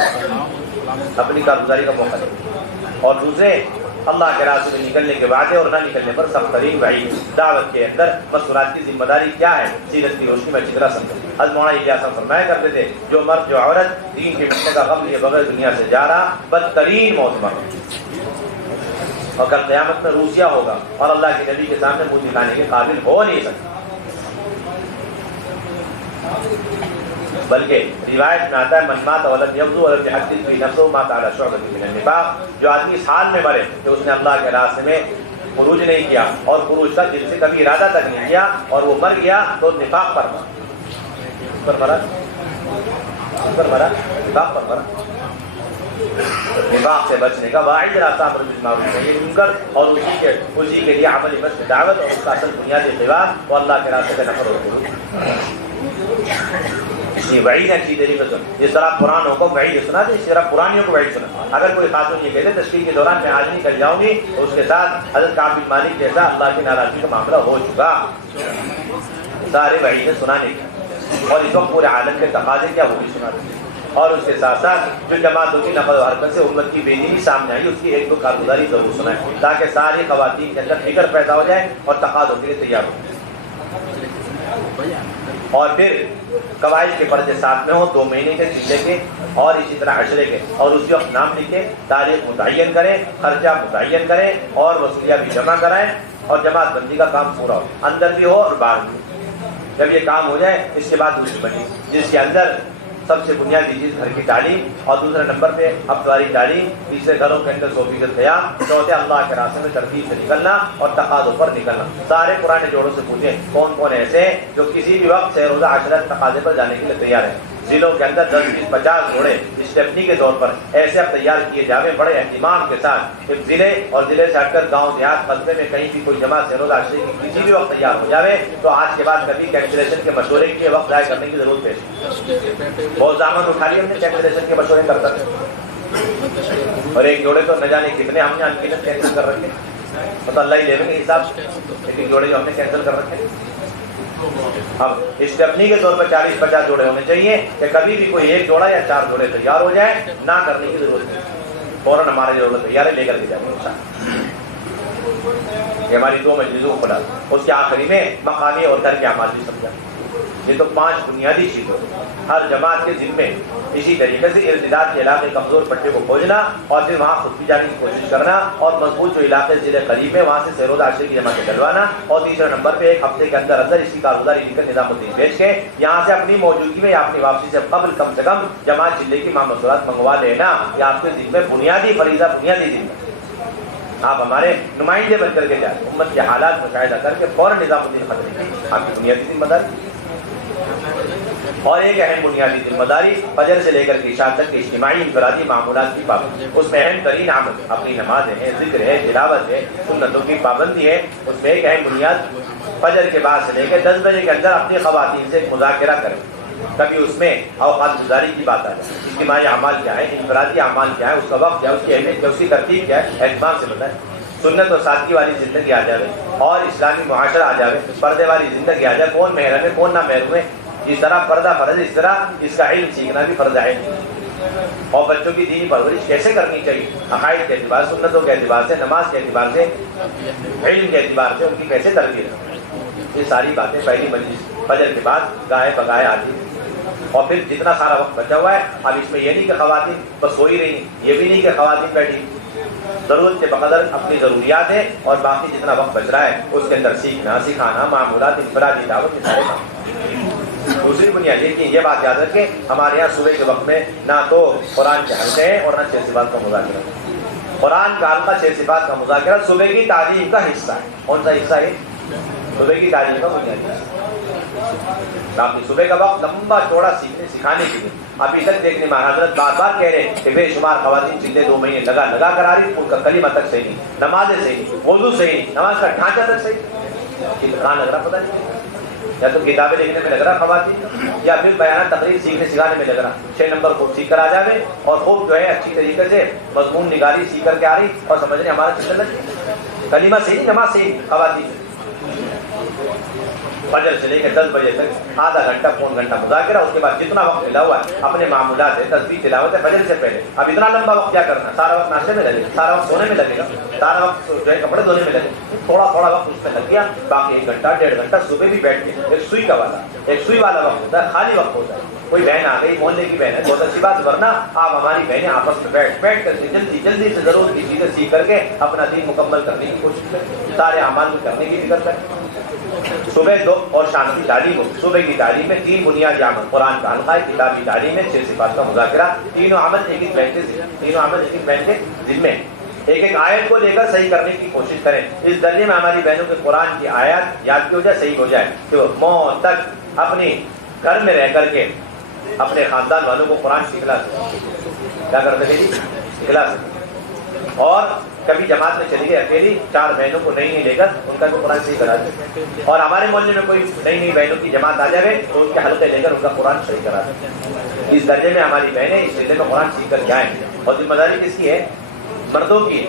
اپنی کارگزاری کا موقع دے. اور دوسرے اللہ کے راستے میں نکلنے کے وعدے اور نہ نکلنے پر سخت ترین وعید. دعوت کے اندر مسئولات کی ذمہ داری کیا ہے، سیرت کی روشنی میں اچھی طرح سمجھیں. حضرت مولانا الیاس فرمایا کرتے تھے جو مرد جو عورت دین کے مٹنے کا غم لیے بغیر دنیا سے جا رہا بدترین موت مر، اور کل قیامت میں روسیہ ہوگا اور اللہ کے نبی کے سامنے منہ دکھانے کے قابل ہو نہیں سکتا. بلکہ روایت میں آتا ہے من مات ولم یغزو ولم یحدث فی نفسه مات علی شعبۃ من النفاق. جو آدمی اس حال میں مرے کہ اس نے اللہ کے راستے میں خروج نہیں کیا، اور خروج کا دل سے کبھی ارادہ تک نہیں کیا، اور وہ مر گیا تو نفاق پر مرا، نفاق پر مرا. نفاق سے بچنے کا واحد راستہ امر بالمعروف نہی عن المنکر، اور اسی کے لیے عمل بس دعوت، اور اس کا اصل بنیادی اقتدار وہ اللہ کے راستے میں نفر اور خروج. یہ وعید ہے چیز طریقے سے. اس طرح پرانوں کو وعید سنا دے، اس طرح پرانیوں کو وعید سنا. اگر کوئی خاتون یہ کہتے تشریح کے دوران میں حاضری کر جاؤں گی تو اس کے ساتھ حضرت کعب بن مالک جیسا اللہ کی ناراضگی کا معاملہ ہو چکا. سارے وعیدیں سنانے کی، اور اس وقت پورے عالم کے تقاضے کیا وہ بھی سنا دیں. اور اس کے ساتھ ساتھ جو جماعتوں کی نقل و حرکت سے امت کی بے دینی سامنے آئی، اس کی 1-2 کارگزاری ضرور سنائیں تاکہ ساری خواتین کے اندر فکر پیدا ہو جائے اور تقاضوں کے لیے تیار ہو. اور پھر قواعد کے پردے ساتھ میں ہو، 2 مہینے کے، چلے کے، اور اسی طرح عشرے کے، اور اسی وقت نام لکھیں، تاریخ متعین کریں، خرچہ متعین کریں، اور وصیہ بھی جمع کرائیں، اور جماعت بندی کا کام پورا ہو، اندر بھی ہو اور باہر بھی. جب یہ کام ہو جائے اس کے بعد دوسری بنی، جس کے اندر سب سے بنیادی چیز گھر کی تعلیم، اور دوسرے نمبر پہ ابتدائی تعلیم، تیسرے گھروں کے اندر 100% قیام، چوتھے اللہ کے راستے میں ترتیب سے نکلنا اور تقاضوں پر نکلنا. سارے پرانے جوڑوں سے پوچھیں کون کون ایسے ہیں جو کسی بھی وقت 6 روزہ عاشورہ تقاضے پر جانے کے لیے تیار ہیں. ضلعوں کے اندر 10-20-50 جوڑے اسٹیپنی کے طور پر ایسے اب تیار کیے جاوے بڑے اہتمام کے ساتھ. ایک ضلع اور ضلع سے ہٹ کر گاؤں دیہات قصبے میں کہیں بھی کوئی جماعت 6 روزہ عاشورے کی کسی بھی وقت تیار ہو جاوے تو آج کے بعد کبھی کیلکولیشن کے مشورے کے وقت ضائع کرنے کی ضرورت ہے. بہت زامن اٹھا لیے ہم نے کیلکولیشن کے مشورے کرتا تھے، اور ایک جوڑے تو نہ جانے کتنے ہم نے انگیزت کینسل کر رکھے، تو اللہ ہی لے لیں گے حساب، لیکن جوڑے جو ہم نے کینسل کر رکھے. اب اسٹیپنی کے طور پر 40-50 جوڑے ہونے چاہیے کہ کبھی بھی کوئی ایک جوڑا یا 4 جوڑے تیار ہو جائے، نہ کرنے کی ضرورت نہیں، فوراً ہمارے جوڑے تیار ہے، لے کر کے جائیں۔ یہ ہماری 2 مجلسوں کو کھلا، اس کے آخری میں مقامی اور ترک اعمال بھی سمجھا۔ یہ تو 5 بنیادی چیزیں ہر جماعت کے ذمے۔ اسی طریقے سے ارتداد کے علاقے کمزور پٹے کو کھوجنا اور پھر وہاں خود بھی جانے کی کوشش کرنا، اور مضبوط جو علاقے ضلع قریب ہے وہاں سے سیرود عاشر کی جماعتیں ڈلوانا، اور تیسرے نمبر پہ ایک ہفتے کے اندر اندر اس کی کارگزاری لکھ کر نظام الدین بھیج کے یہاں سے اپنی موجودگی میں یا اپنی واپسی سے قبل کم سے کم جماعت ضلع کی معمولات منگوا لینا۔ یہ آپ کے ذمے بنیادی فریضہ، بنیادی ذمہ۔ آپ ہمارے نمائندے بن کر کے جائیں، امت کے حالات مشاہدہ کر کے فوراً نظام الدین ختم کی آپ کی بنیادی ذمہ داری۔ اور ایک اہم بنیادی ذمہ داری فجر سے لے کر کے عشاء تک کی اجتماعی انفرادی معمولات کی پابندی، اس میں اہم ترین عمل اپنی نمازیں ہیں، ذکر ہے، تلاوت ہے، سنتوں کی پابندی ہے۔ اس میں ایک اہم بنیاد فجر کے بعد سے لے کے 10 بجے کے اندر اپنی خواتین سے مذاکرہ کریں، کبھی اس میں اوقات گزاری کی بات آ جائے، اجتماعی اعمال کیا ہے، انفرادی اعمال کیا ہے، اس کا وقت کیا ہے، اس کی اہمیت کیا ہے، اس کی ترتیب کیا ہے، اہتمام سے بتائیں۔ سنت اور سادگی والی زندگی آ جائے اور اسلامی معاشرہ آ جائے، پردے والی زندگی آ جائے، کون محرم ہے کون نہ محرم ہے، جس طرح پردہ فرض ہے اس طرح اس کا علم سیکھنا بھی فرض ہے۔ اور بچوں کی دینی پرورش کیسے کرنی چاہیے، عقائد کے اعتبار سے، سنتوں کے اعتبار سے، نماز کے اعتبار سے، علم کے اعتبار سے ان کی کیسے تربیت، یہ ساری باتیں پہلی مجلس فجر کے بعد گاہے بگاہے آتی ہیں۔ اور پھر جتنا سارا وقت بچا ہوا ہے، اب اس میں یہ نہیں کہ خواتین بس سو ہی رہی، یہ بھی نہیں کہ خواتین بیٹھی، ضرورت کے بقدر اپنی ضروریات ہے، اور باقی جتنا وقت بچ رہا ہے اس کے اندر سیکھنا، سکھانا، معمولات، انفرادی دعوت کے سارے کام۔ دوسری بنیاد یہ کہ یہ بات یاد رکھیں، ہمارے یہاں صبح کے وقت میں نہ تو قرآن کے حلقے ہیں اور نہ 6 صفات کا مذاکرہ۔ قرآن کا حلقہ 6 صفات کا مذاکرہ صبح کی تعلیم کا حصہ ہے۔ کون سا حصہ ہے؟ صبح کی تعلیم کا بنیادی حصہ۔ باقی صبح کا وقت لمبا چوڑا سیکھنے سکھانے کے لیے، ابھی تک دیکھنے میں حضرت بار بار کہہ رہے ہیں کہ بے شمار خواتین پچھلے 2 مہینے لگا کر آ رہی، ان کا کلمہ تک صحیح نہیں، نمازیں صحیح، وضو صحیح، نماز کا ڈھانچہ تک صحیح، کہاں لگ رہا پتہ نہیں، یا تو کتابیں لکھنے میں لگ رہا خواتین، یا پھر بیانات تقریر سیکھنے سکھانے میں لگ رہا۔ 6 نمبر خوب سیکھ کر آ جاوے، اور خوب جو ہے اچھی طریقے سے مضمون نگاری سیکھ کر کے آ رہی، اور سمجھ رہے ہمارا چلنا کلمہ صحیح، نماز صحیح، خواتین فجر سے لے کے 10 بجے تک آدھا گھنٹہ پون گھنٹہ مذاکرہ، اس کے بعد جتنا وقت ملا ہوا ہے اپنے معمولات ہے، تسبیح تلاوت ہے، فجر سے پہلے اب اتنا لمبا وقت کیا کرنا، سارا وقت ناشتے میں لگے گا، سارا وقت سونے میں لگے گا، سارا وقت جو ہے کپڑے دھونے میں لگے گا، تھوڑا تھوڑا وقت اس میں لگ گیا، باقی 1 گھنٹہ 1.5 گھنٹہ صبح بھی بیٹھ کے ایک سوئی والا وقت ہوتا ہے، خالی وقت ہوتا ہے۔ کوئی بہن آ گئی، محلے کی بہن ہے، بہت اچھی بات، ورنہ آپ ہماری بہنیں آپس میں بیٹھ کر کے جلدی سے ضرور کی چیزیں سیکھ کر کے اپنا دین مکمل کرنے کی کوشش کریں، سارے اعمال کو کرنے کی فکر کریں۔ صبح 2 اور شام کی تعلیم ہو۔ صبح کی تعلیم میں 3 بنیادی عمل، قرآن کا حلقہ، کتابی تعلیم میں 6 صفات کا مذاکرہ، تینوں عمل ایک بہن کے ذمے، ایک آیت کو لے کر صحیح کرنے کی کوشش کریں۔ اس درجے میں ہماری بہنوں کے قرآن کی آیات یاد کی ہو جائے، صحیح ہو جائے، کہ وہ موت تک اپنی گھر میں رہ کر کے اپنے خاندان والوں کو قرآن سکھلا سکیں۔ کیا کر سکے جی؟ سکھلا سکیں۔ اور کبھی جماعت میں چلی گئی اکیلی، 4 بہنوں کو نہیں لے کر ان کا تو قرآن صحیح کرا دیں، اور ہمارے محلے میں کوئی نئی بہنوں کی جماعت آ جائے تو ان کے حلقے لے کر ان کا قرآن صحیح کرا دیں۔ اس درجے میں ہماری بہنیں اس سلسلے میں قرآن سیکھ کر جائیں۔ اور ذمہ داری کس کی ہے؟ مردوں کی،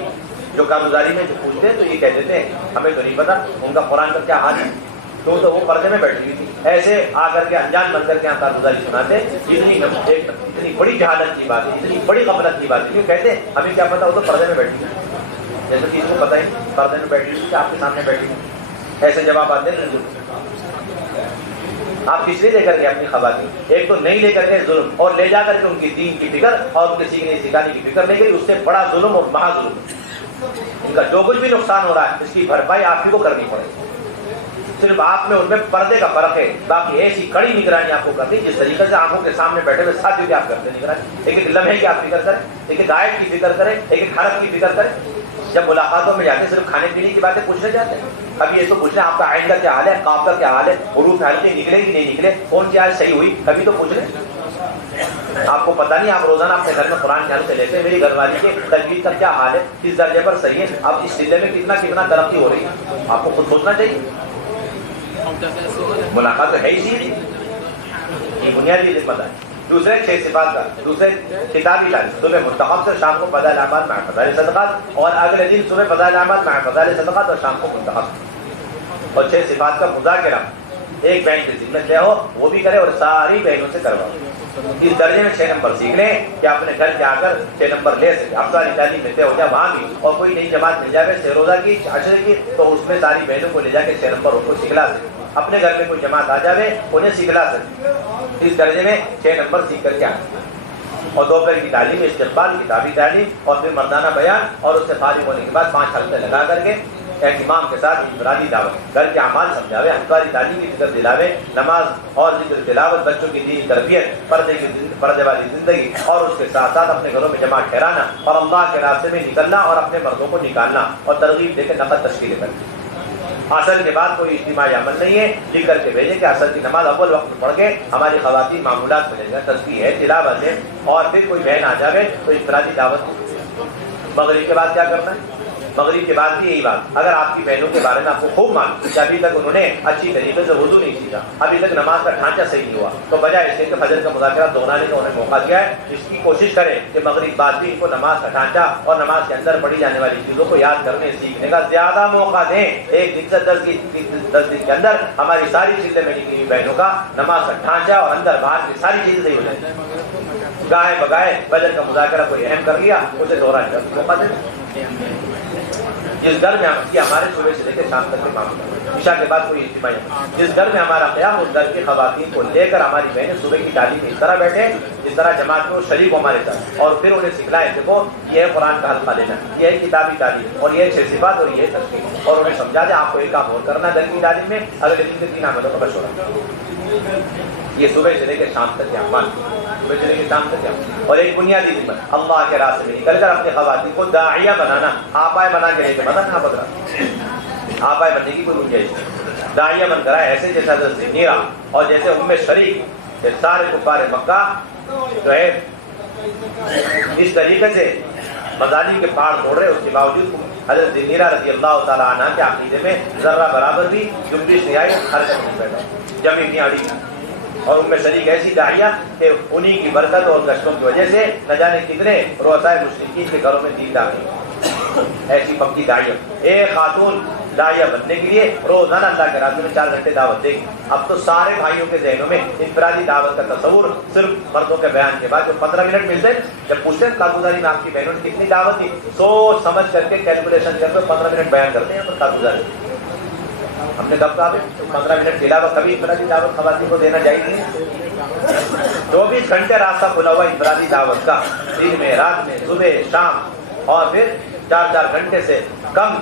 جو کارگزاری میں جو پوچھتے ہیں تو یہ کہہ دیتے ہیں ہمیں تو نہیں پتا ان کا قرآن کا کیا حال ہے، تو وہ پردے میں بیٹھی ہوئی تھی، ایسے آ کر کے انجان بن کر کے یہاں کارگزاری سناتے، اتنی بڑی جہالت کی بات ہے، اتنی بڑی غفلت کی بات ہے، کیوں کہتے ہیں ہمیں کیا پتا، وہ تو پردے میں بیٹھی ہے، جیسے کہ اس کو پتہ ہی پردے میں بیٹھی ہوئی کہ آپ کے سامنے بیٹھی ہوئی، ایسے جواب آتے ہیں۔ آپ کس لیے لے کر کے اپنی خواتین، ایک تو نہیں لے کر کے ظلم، اور لے جا کر کے ان کی دین کی فکر اور ان کے سیکھنے سکھانے کی فکر لے گئی، اس سے بڑا ظلم اور مہا ظلم، ان کا جو کچھ بھی نقصان ہو رہا ہے اس کی بھرپائی آپ ہی کو کرنی پڑے گی۔ صرف آپ میں ان میں پردے کا فرق ہے، باقی ایسی کڑی نگرانی آپ کو کرنی جس طریقے سے آنکھوں کے سامنے بیٹھے ہوئے ساتھ بھی آپ کرتے نگرانی، ایک لمحے کی آپ فکر کریں، ایک آیت کی فکر کریں، ایک حرف کی فکر کریں۔ جب ملاقاتوں میں جاتے ہیں صرف کھانے پینے کی باتیں پوچھنے جاتے ہیں، ابھی یہ تو پوچھ رہے ہیں آپ کا عین کا کیا حال ہے، قاف کا کیا حال ہے، حروف حلقے نکلے کہ نہیں نکلے، کون سی آیت صحیح ہوئی، کبھی تو پوچھ رہے۔ آپ کو پتہ نہیں، آپ روزانہ اپنے گھر میں قرآن کے حلقے لیتے ہیں، میری گھر والی کے تجوید کا کیا حال ہے، کس درجے پر صحیح ہے، اب اس سلسلے میں کتنا ترقی ہو رہی ہے، آپ کو خود سوچنا چاہیے۔ ملاقات تو ہے ہی سی، یہ بنیادی ذمہ داری۔ دوسرے 6 صفات کا، دوسرے کتابی تعلیم، صبح منتخب سے شام کو فضائل اعمال مع فضائل صدقات، اور اگلے دن صبح فضائل اعمال مع فضائل صدقات اور شام کو منتخب، اور 6 صفات کا مذاکرہ، ایک بہن کی ذمت لے ہو وہ بھی کرے اور ساری بہنوں سے کرواؤ۔ اس درجے میں 6 نمبر سیکھ لیں کہ اپنے گھر کے آ کر 6 نمبر لے سکے۔ افضل تعلیم ملتے ہو جائے وہاں بھی، اور کوئی نئی جماعت مل جائے 6 روزہ کی 10 کی، تو اس میں ساری بہنوں کو لے جا کے 6 نمبر ان کو سکھلا سکے۔ اپنے گھر میں کوئی جماعت آ جائے انہیں سکھلا سکے۔ اس درجے میں 6 نمبر سیکھ کر کے آئے۔ اور دوپہر کی تعلیم، استقبال، کتابی تعلیم، اور پھر مردانہ بیان، اور اس سے فارغ ہونے کے بعد 5 حلقے لگا کر کے اہتمام کے ساتھ انفرادی دعوت، گھر کے اعمال سمجھاوے، ہفتواری تعلیم کی فکر دلاوے، نماز اور ذکر تلاوت، بچوں کی دینی تربیت، پردے والی زندگی، اور اس کے ساتھ ساتھ اپنے گھروں میں جماعت ٹھہرانا اور اللہ کے راستے میں نکلنا اور اپنے مردوں کو نکالنا اور ترغیب دے کے نفل تشکیل کرنا۔ عصر کے بعد کوئی اجتماعی عمل نہیں ہے، لکھ کر کے بھیجے کہ عصر کی نماز اول وقت میں پڑھ کے ہماری خواتین معمولات میں لے جائیں، تسبیح ہے، تلاوت ہے، اور پھر کوئی بہن آ جائے تو انفرادی دعوت۔ مغرب کے بعد کیا کرنا ہے؟ مغرب کے بعد بھی یہی بات، اگر آپ کی بہنوں کے بارے میں آپ کو خوب معلوم کہ ابھی تک انہوں نے اچھی طریقے سے وضو نہیں سیکھا، ابھی تک نماز کا ڈھانچہ صحیح نہیں ہوا، تو بجائے اس کے فجر کا مذاکرہ دہرانے کا انہیں موقع دیا ہے، اس کی کوشش کریں کہ مغرب بعد بھی ان کو نماز کا ڈھانچہ اور نماز کے اندر پڑھی جانے والی چیزوں کو یاد کرنے سیکھنے کا زیادہ موقع دیں۔ ایک دن سے 10 دن کے اندر ہماری ساری چیزیں میں نکلی ہوئی بہنوں کا نماز کا ڈھانچہ اور اندر باہر کی ساری چیزیں صحیح ہو جائیں۔ گاہے بگائے فجر کا مذاکرہ کوئی اہم کر لیا، اسے دہرانے کا موقع دیں۔ جس گھر میں ہمارے صبح سے لے کے شام تک کے معاملہ، عشاء کے بعد کوئی اجتماعی، جس گھر میں ہمارا قیام، اس گھر کی خواتین کو لے کر ہماری بہنیں صبح کی تعلیم اس طرح بیٹھے جس طرح جماعت میں وہ شریک ہو ہمارے ساتھ، اور پھر انہیں سکھلائیں دیکھو یہ ہے قرآن کا حلقہ لینا، یہ ہے کتابی تعلیم، اور یہ ہے 6 صفات، اور یہ ہے تسبیح، اور انہیں سمجھا دیں آپ کو ایک کام اور کرنا گھر کی تعلیم میں، اگلے دن کے 3 عملوں کا مشورہ۔ یہ صبح سے لے کے شام تک کے اعمال، صبح سے لے کے شام تک کے اعمال، اور ایک بنیادی ذمت اللہ کے راستے میں نکل کر اپنی خواتین کو داعیہ بنانا، آپائے بنا کے لے کے بدلنا بدلا، آپائے بننے کی کوئی گنجائش نہیں، داعیہ بن کر آئے ایسے جیسا حضرت زنیرہ اور جیسے ام شریک، یہ سارے کفار مکہ جو ہے اس طریقے سے مظالم کے پہاڑ توڑ رہے، اس کے باوجود حضرت زنیرہ رضی اللہ تعالیٰ عنہ کے عقیدے میں ذرہ برابر بھی جنبش نہیں آئی، حرکت نہیں پیدا، جمی نہیں آئی، اور ان میں شریک ایسی داعیہ کہ انہی کی برکت اور کشتوں کی وجہ سے نہ جانے کتنے رؤسائے مشرکین کے گھروں میں دین داخل، ایسی پکی داعیہ۔ ایک خاتون داعیہ بننے کے لیے روزانہ اللہ کے راستے میں 4 گھنٹے دعوت دے گی۔ اب تو سارے بھائیوں کے ذہنوں میں انفرادی دعوت کا تصور صرف مردوں کے بیان کے بعد جو 15 منٹ ملتے ہیں، جب پوچھتے ہیں کارگزاری میں آپ کی بہنوں نے کتنی دعوت دی، سوچ سمجھ کر کے کیلکولیشن کر کے 15 منٹ بیان کرتے ہیں کارگزاری۔ ہم نے کب کہا 15 منٹ کے علاوہ کبھی انفرادی دعوت خواتین کو دینا جائز نہیں۔ 24 گھنٹے راستہ کھلا ہوا انفرادی دعوت کا، دن میں، رات میں، صبح شام، اور پھر 4 گھنٹے سے کم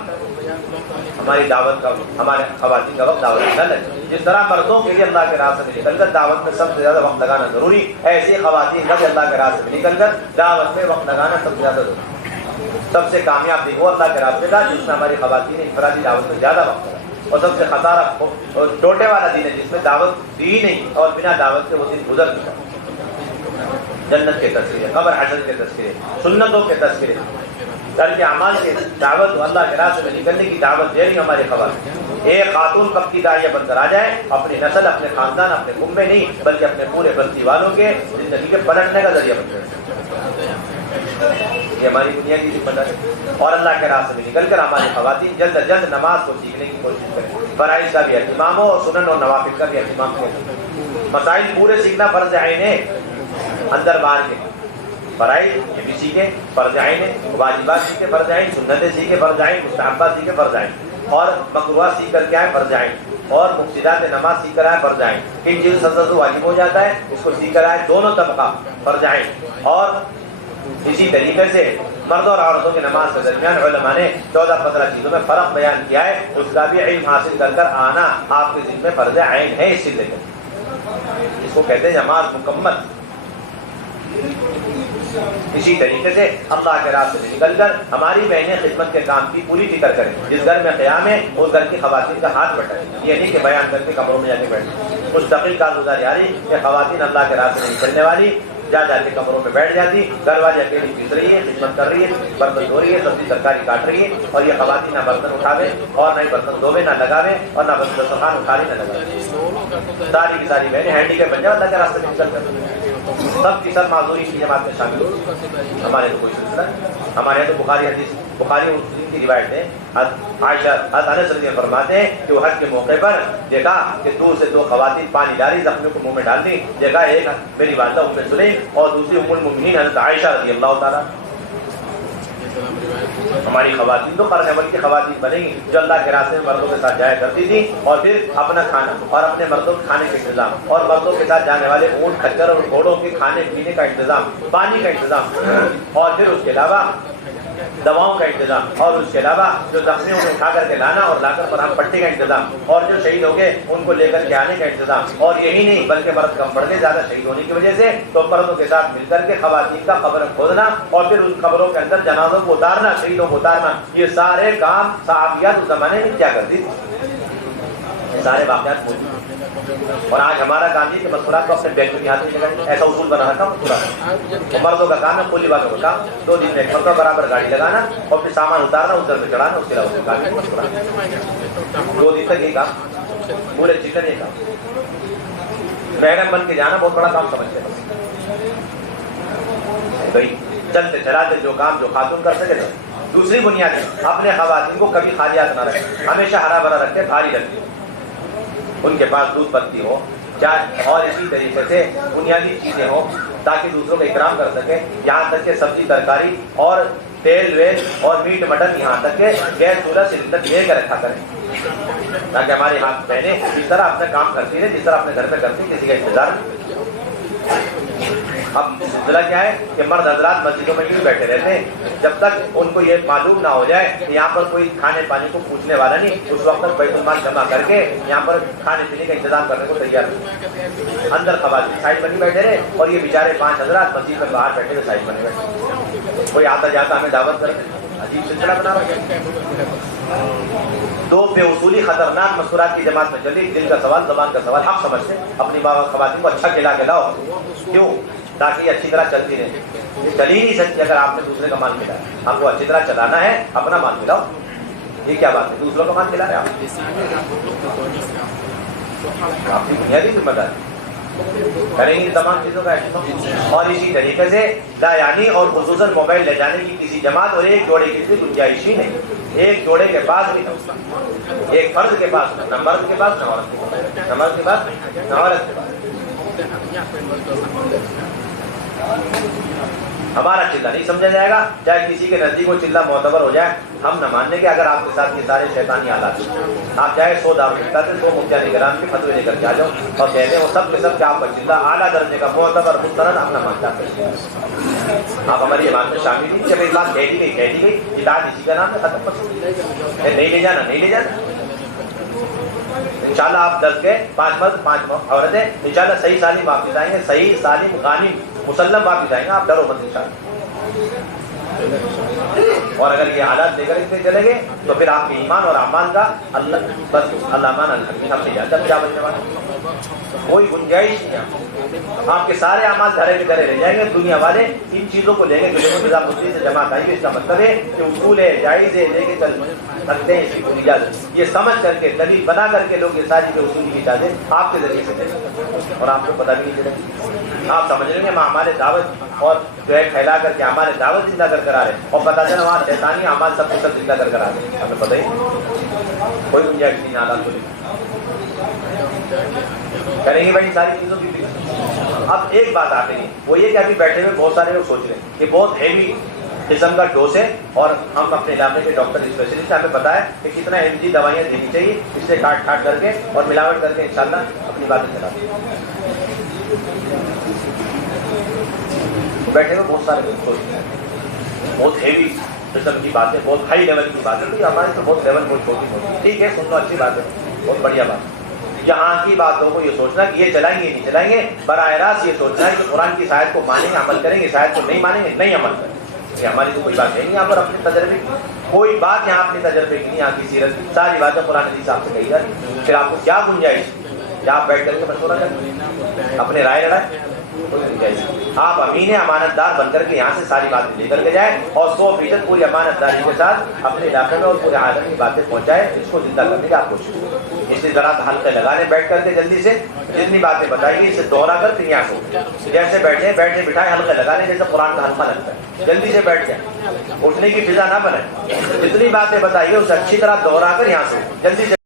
ہماری دعوت کا، ہمارے خواتین کا وقت دعوت میں نہ لگے۔ جس طرح مردوں کے لیے اللہ کے راستے میں نکل کر دعوت میں سب سے زیادہ وقت لگانا ضروری، ایسی خواتین کا بھی اللہ کے راستے میں نکل کر دعوت میں وقت لگانا سب سے زیادہ ضروری۔ سب سے کامیاب دن وہ اللہ کے راستے کا جس میں ہماری خواتین انفرادی دعوت میں زیادہ وقت لگا، اور سب سے خسارہ اور ٹوٹے والا دن ہے جس میں دعوت دی نہیں اور بنا دعوت کے وہ دن گزر چکا۔ جنت کے تذکرے، قبر حشر کے تذکرے، سنتوں کے تذکرے، گھر کے اعمال کے دعوت و اللہ کے راستے میں نکلنے کی دعوت دے رہی ہمارے خواتین۔ ایک خاتون کب کی داعیہ بن کر آ جائے، اپنی نسل، اپنے خاندان، اپنے کنبے نہیں بلکہ اپنے پورے بستی والوں کے زندگی کے پلٹنے کا ذریعہ بن جائے، یہ ہماری دنیا کی ذمہ داری۔ اور اللہ کے راستے میں نکل کر ہماری خواتین جلد از جلد نماز کو سیکھنے کی کوشش کریں، فرائض کا بھی اہتمام ہو اور سنن اور نوافل کا بھی اہتمام کریں۔ مسائل پورے سیکھنا فرض عین ہے، اندر باہر کے فرائض یہ بھی سیکھیں، فرض عین ہے، واجبات سیکھیں فرض عین، سنتیں سیکھیں فرض عین، مستحبات سیکھیں فرض عین، اور مکروہات سیکھ کر کے آئیں فرض عین، اور مفسدات نماز سیکھ کر آئیں فرض عین۔ کن چیز سے واجب ہو جاتا ہے اس کو سیکھ کر آئیں، دونوں طبقہ فرض عین۔ اور اسی طریقے سے مرد اور عورتوں کی نماز کے درمیان علماء نے 14-15 چیزوں میں فرق بیان کیا ہے، اس کا بھی علم حاصل کر کر آنا آپ کے ذمہ فرض عین ہے۔ اس سلسلے میں اس کو کہتے ہیں نماز مکمل۔ اسی طریقے سے اللہ کے راستے میں نکل کر ہماری بہنیں خدمت کے کام کی پوری فکر کریں، جس گھر میں قیام ہے اس گھر کی خواتین کا ہاتھ بٹائیں، یہ نہیں کہ بیان کر کے کمروں میں جا کے بیٹھیں۔ مستقل کارگزاری آ رہی کہ خواتین اللہ کے راستے میں نکلنے والی جا کے کمروں میں بیٹھ جاتی، گھر والے اکیلی پیس رہی ہے، خدمت کر رہی ہے، برتن دھو رہی ہے، سبزی ترکاری کاٹ رہی ہے، اور یہ خواتین نہ برتن اٹھاوے اور نہ ہی برتن دھوے، نہ لگاوے، اور نہ دسترخوان اٹھاوے نہ لگاوے۔ ساری کی ساری بہنیں ہینڈی کے بن جاؤ اللہ کے راستے میں نکل کر سب کی سب معذوری کی جماعت میں شامل ہو. ہمارے تو کوئی سلسلہ نہیں. ہمارے یہاں تو بخاری اور مسلم کی روایت ہے. عائشہ انس رضی اللہ فرماتے ہیں کہ وہ حج کے موقع پر دیکھا کہ دور سے دو خواتین پانی ڈالی, زخمیوں کو منہ میں ڈال دی. دیکھا ایک میری والدہ ام سلیم اور دوسری ام المؤمنین حضرت عائشہ رضی اللہ تعالیٰ. ہماری خواتین تو قرن اول کی خواتین بنیں گی جو اللہ کے راستے میں مردوں کے ساتھ جایا کرتی تھی, اور پھر اپنا کھانا اور اپنے مردوں کے کھانے کا انتظام, اور مردوں کے ساتھ جانے والے اونٹ کھچر اور گھوڑوں کے کھانے پینے کا انتظام, پانی کا انتظام, اور پھر اس کے علاوہ دواؤں کا انتظام, اور اس کے علاوہ جو زخمیوں کو اٹھا کر کے لانا اور لا کر فراہم پٹی کا انتظام, اور جو شہید ہو گئے ان کو لے کر کے آنے کا انتظام. اور یہی نہیں بلکہ مرد کم پڑ گئے زیادہ شہید ہونے کی وجہ سے, تو مردوں کے ساتھ مل کر کے خواتین کا قبر کھودنا اور پھر ان قبروں کے اندر جنازوں کو اتارنا, شہیدوں کو اتارنا, یہ سارے کام صحابیات اس زمانے میں کیا کرتی تھی. یہ سارے واقعات موجود ہیں. اور آج ہمارا کام یہ کہ مذکورات کو اپنے بیگوں کی ہاتھ میں لگائیں, ایسا اصول بنا رکھا مذکورات. مردوں کا کام ہے پولی والوں کا کام 2 دن میں 1 مرتبہ برابر گاڑی لگانا اور پھر سامان اتارنا, ادھر پہ چڑھانا, اس کے علاوہ کام ہے مذکورات. 2 دن تک یہ کام پورے چکن یہ کام. محرم بن کے جانا بہت بڑا کام سمجھتے ہیں بھائی. چلتے چلاتے جو کام جو خاتون کر سکے. دوسری بنیاد اپنے خواتین کو کبھی خالیات نہ رکھیں, ہمیشہ ہرا بھرا رکھے, بھاری رکھے. ان کے پاس دودھ پتی ہو, چائے, اور اسی طریقے سے بنیادی چیزیں ہوں تاکہ دوسروں کا اکرام کر سکے. یہاں تک کہ سبزی ترکاری اور تیل ویل اور میٹ مٹن یہاں تک کہ گیس چولہا سلنڈر لے کے رکھا کریں, تاکہ ہماری ہاتھ بہنیں اس طرح اپنا کام کرتی رہے جس طرح اپنے گھر پہ کرتی, کسی کا انتظار نہیں. اب سلسلہ کیا ہے کہ مرد حضرات مسجدوں میں کیوں بیٹھے رہتے ہیں جب تک ان کو یہ معلوم نہ ہو جائے کہ یہاں پر کوئی کھانے پانی کو پوچھنے والا نہیں. اس وقت تک بیت المال جمع کر کے یہاں پر کھانے پینے کا انتظام کرنے کو تیار نہیں. اندر خواتین سائڈ بنی بیٹھے رہے اور یہ بیچارے 5 حضرات مسجد میں باہر بیٹھے ہوئے سائڈ بنے بیٹھے. کوئی آتا جاتا ہمیں دعوت کرتے, عجیب سلسلہ بنا رہا. 2 بے اصولی خطرناک مذکورات کی جماعت میں چلی. دل کا سوال, زبان کا سوال, حق سمجھتے اپنی خواتین کو اچھا کھلا کے لاؤ. کیوں؟ تاکہ یہ اچھی طرح چلتی رہے. چل ہی نہیں سکتی اگر آپ نے دوسرے کا مال ملایا. آپ کو اچھی طرح چلانا ہے, اپنا مال ملاؤ. یہ کیا بات ہے, دوسروں کا مال کھلا رہے آپ کی بنیادی ذمہ داری کریں گے تمام چیزوں کا اہتمام. اور اسی طریقے سے لا یعنی اور خصوصاً موبائل لے جانے کی کسی جماعت اور ایک جوڑے کی گنجائش ہی نہیں. ایک جوڑے کے پاس بھی نہ, ایک فرد کے پاس نہ مرد کے پاس نہ عورت کے پاس, نہ مرد کے پاس نہ عورت کے پاس. ہمارا چلہ نہیں سمجھا جائے گا, چاہے کسی کے نزدیک وہ چلہ معتبر ہو جائے. ہم نہ ماننے کے اگر آپ کے ساتھ یہ سارے شیطانی حالات ہیں, آپ چاہے 100 دعوت سے 100 مفتیان کرام کے فتوے لے کر کے آ جاؤ اور کہتے ہیں وہ سب کے سب کہ آپ کا چلہ اعلیٰ درجے کا معتبر مستند ہم نہ مان جاتے ہیں. آپ ہماری ایمان میں شامل نہیں. جب ایک بات کہہ دی گئی اطاعت اسی کا نام ہے, ختم پر نہیں لے جانا, نہیں لے جانا. انشاءاللہ آپ 10 کے 5 مرد 5 عورتیں انشاءاللہ صحیح سالم واپس آئیں گے, صحیح سالم غانم مسلم واپس آئیں گے. آپ ڈرو مت انشاءاللہ. اور اگر یہ حالات لے کر اس میں چلے گئے تو پھر آپ کے ایمان اور اعمال کا اللہ بس اللہ مان الحمد ہم نہیں جانتا کیا بچنے والا, کوئی گنجائش نہیں ہے. آپ کے سارے اعمال دھرے کے دھرے رہ جائیں گے. دنیا والے ان چیزوں کو لے کے جو نظام مسجد سے جماعت آئی ہے, اس کا مطلب ہے کہ اصول ہے, جائز ہے, لے کے چل سکتے ہیں, اس کی کوئی اجازت. یہ سمجھ کر کے دلیل بنا کر کے لوگ یہ ساری کے اصول کی اجازت آپ کے ذریعے سے دیں اور آپ کو پتہ بھی نہیں چلے. آپ سمجھ رہے ہیں ہم ہمارے دعوت اور جو ہے پھیلا کر کے ہمارے دعوت زندہ کر آ رہے ہیں, اور پتہ چلا وہاں شیطانی اعمال سب کو سب زندہ کر آ رہے ہیں. ہمیں پتہ ہی کوئی گنجائش نہیں حالات کو کریں گے بھائی ساری چیزوں کی. اب ایک بات آ گئی, وہ یہ کہ ابھی بیٹھے ہوئے بہت سارے لوگ سوچ رہے ہیں کہ بہت ہیوی قسم کا ڈوز ہے, اور ہم اپنے علاقے کے ڈاکٹر اسپیشلسٹ ہمیں بتایا کہ کتنا mg دوائیاں دینی چاہیے, اس سے کاٹ کر کے اور ملاوٹ کر کے انشاءاللہ اپنی باتیں چلاتے ہیں. بیٹھے ہوئے بہت سارے لوگ سوچ رہے ہیں بہت ہیوی قسم کی باتیں, بہت ہائی لیول کی باتیں. تو ہمارے تو بہت لیول بہت چھوٹی ہوتی, ٹھیک ہے, سن لو, اچھی بات ہے, بہت بڑھیا بات. یہاں کی باتوں کو یہ سوچنا کہ یہ چلائیں گے نہیں چلائیں گے, براہ راست یہ سوچنا ہے کہ قرآن کی آیت کو مانیں گے عمل کریں گے, آیت کو نہیں مانیں گے نہیں عمل کریں گے. یہ ہماری تو کوئی بات ہے نہیں یہاں پر اپنے تجربے کی, کوئی بات یہاں اپنے تجربے کی نہیں. یہاں کی سیرت ساری باتیں قرآن حدیث آپ سے کہی جاتی. پھر آپ کو کیا گنجائش کیا آپ بیٹھ کر کے مشورہ کریں, اپنے رائے لڑائیں, آپ امین امانت دار بن کر کے یہاں سے ساری باتیں لے کر کے جائیں اور 100% پوری امانت داری کے ساتھ اپنے علاقے میں اور پورے عالم کی باتیں پہنچائیں. اس کو زندہ کرنے کی آپ کوشش کریں. اسی طرح حلقے لگانے بیٹھ کر کے جلدی سے جتنی باتیں بتائیے اسے دوہرا کر پھر یہاں سو جیسے بیٹھے بٹھائے حلقے لگانے جیسے قرآن کا حلقہ لگتا ہے جلدی سے بیٹھ جائیں اٹھنے کی فضا نہ بنے جتنی باتیں بتائیے اسے اچھی طرح دوہرا کر یہاں سو جلدی سے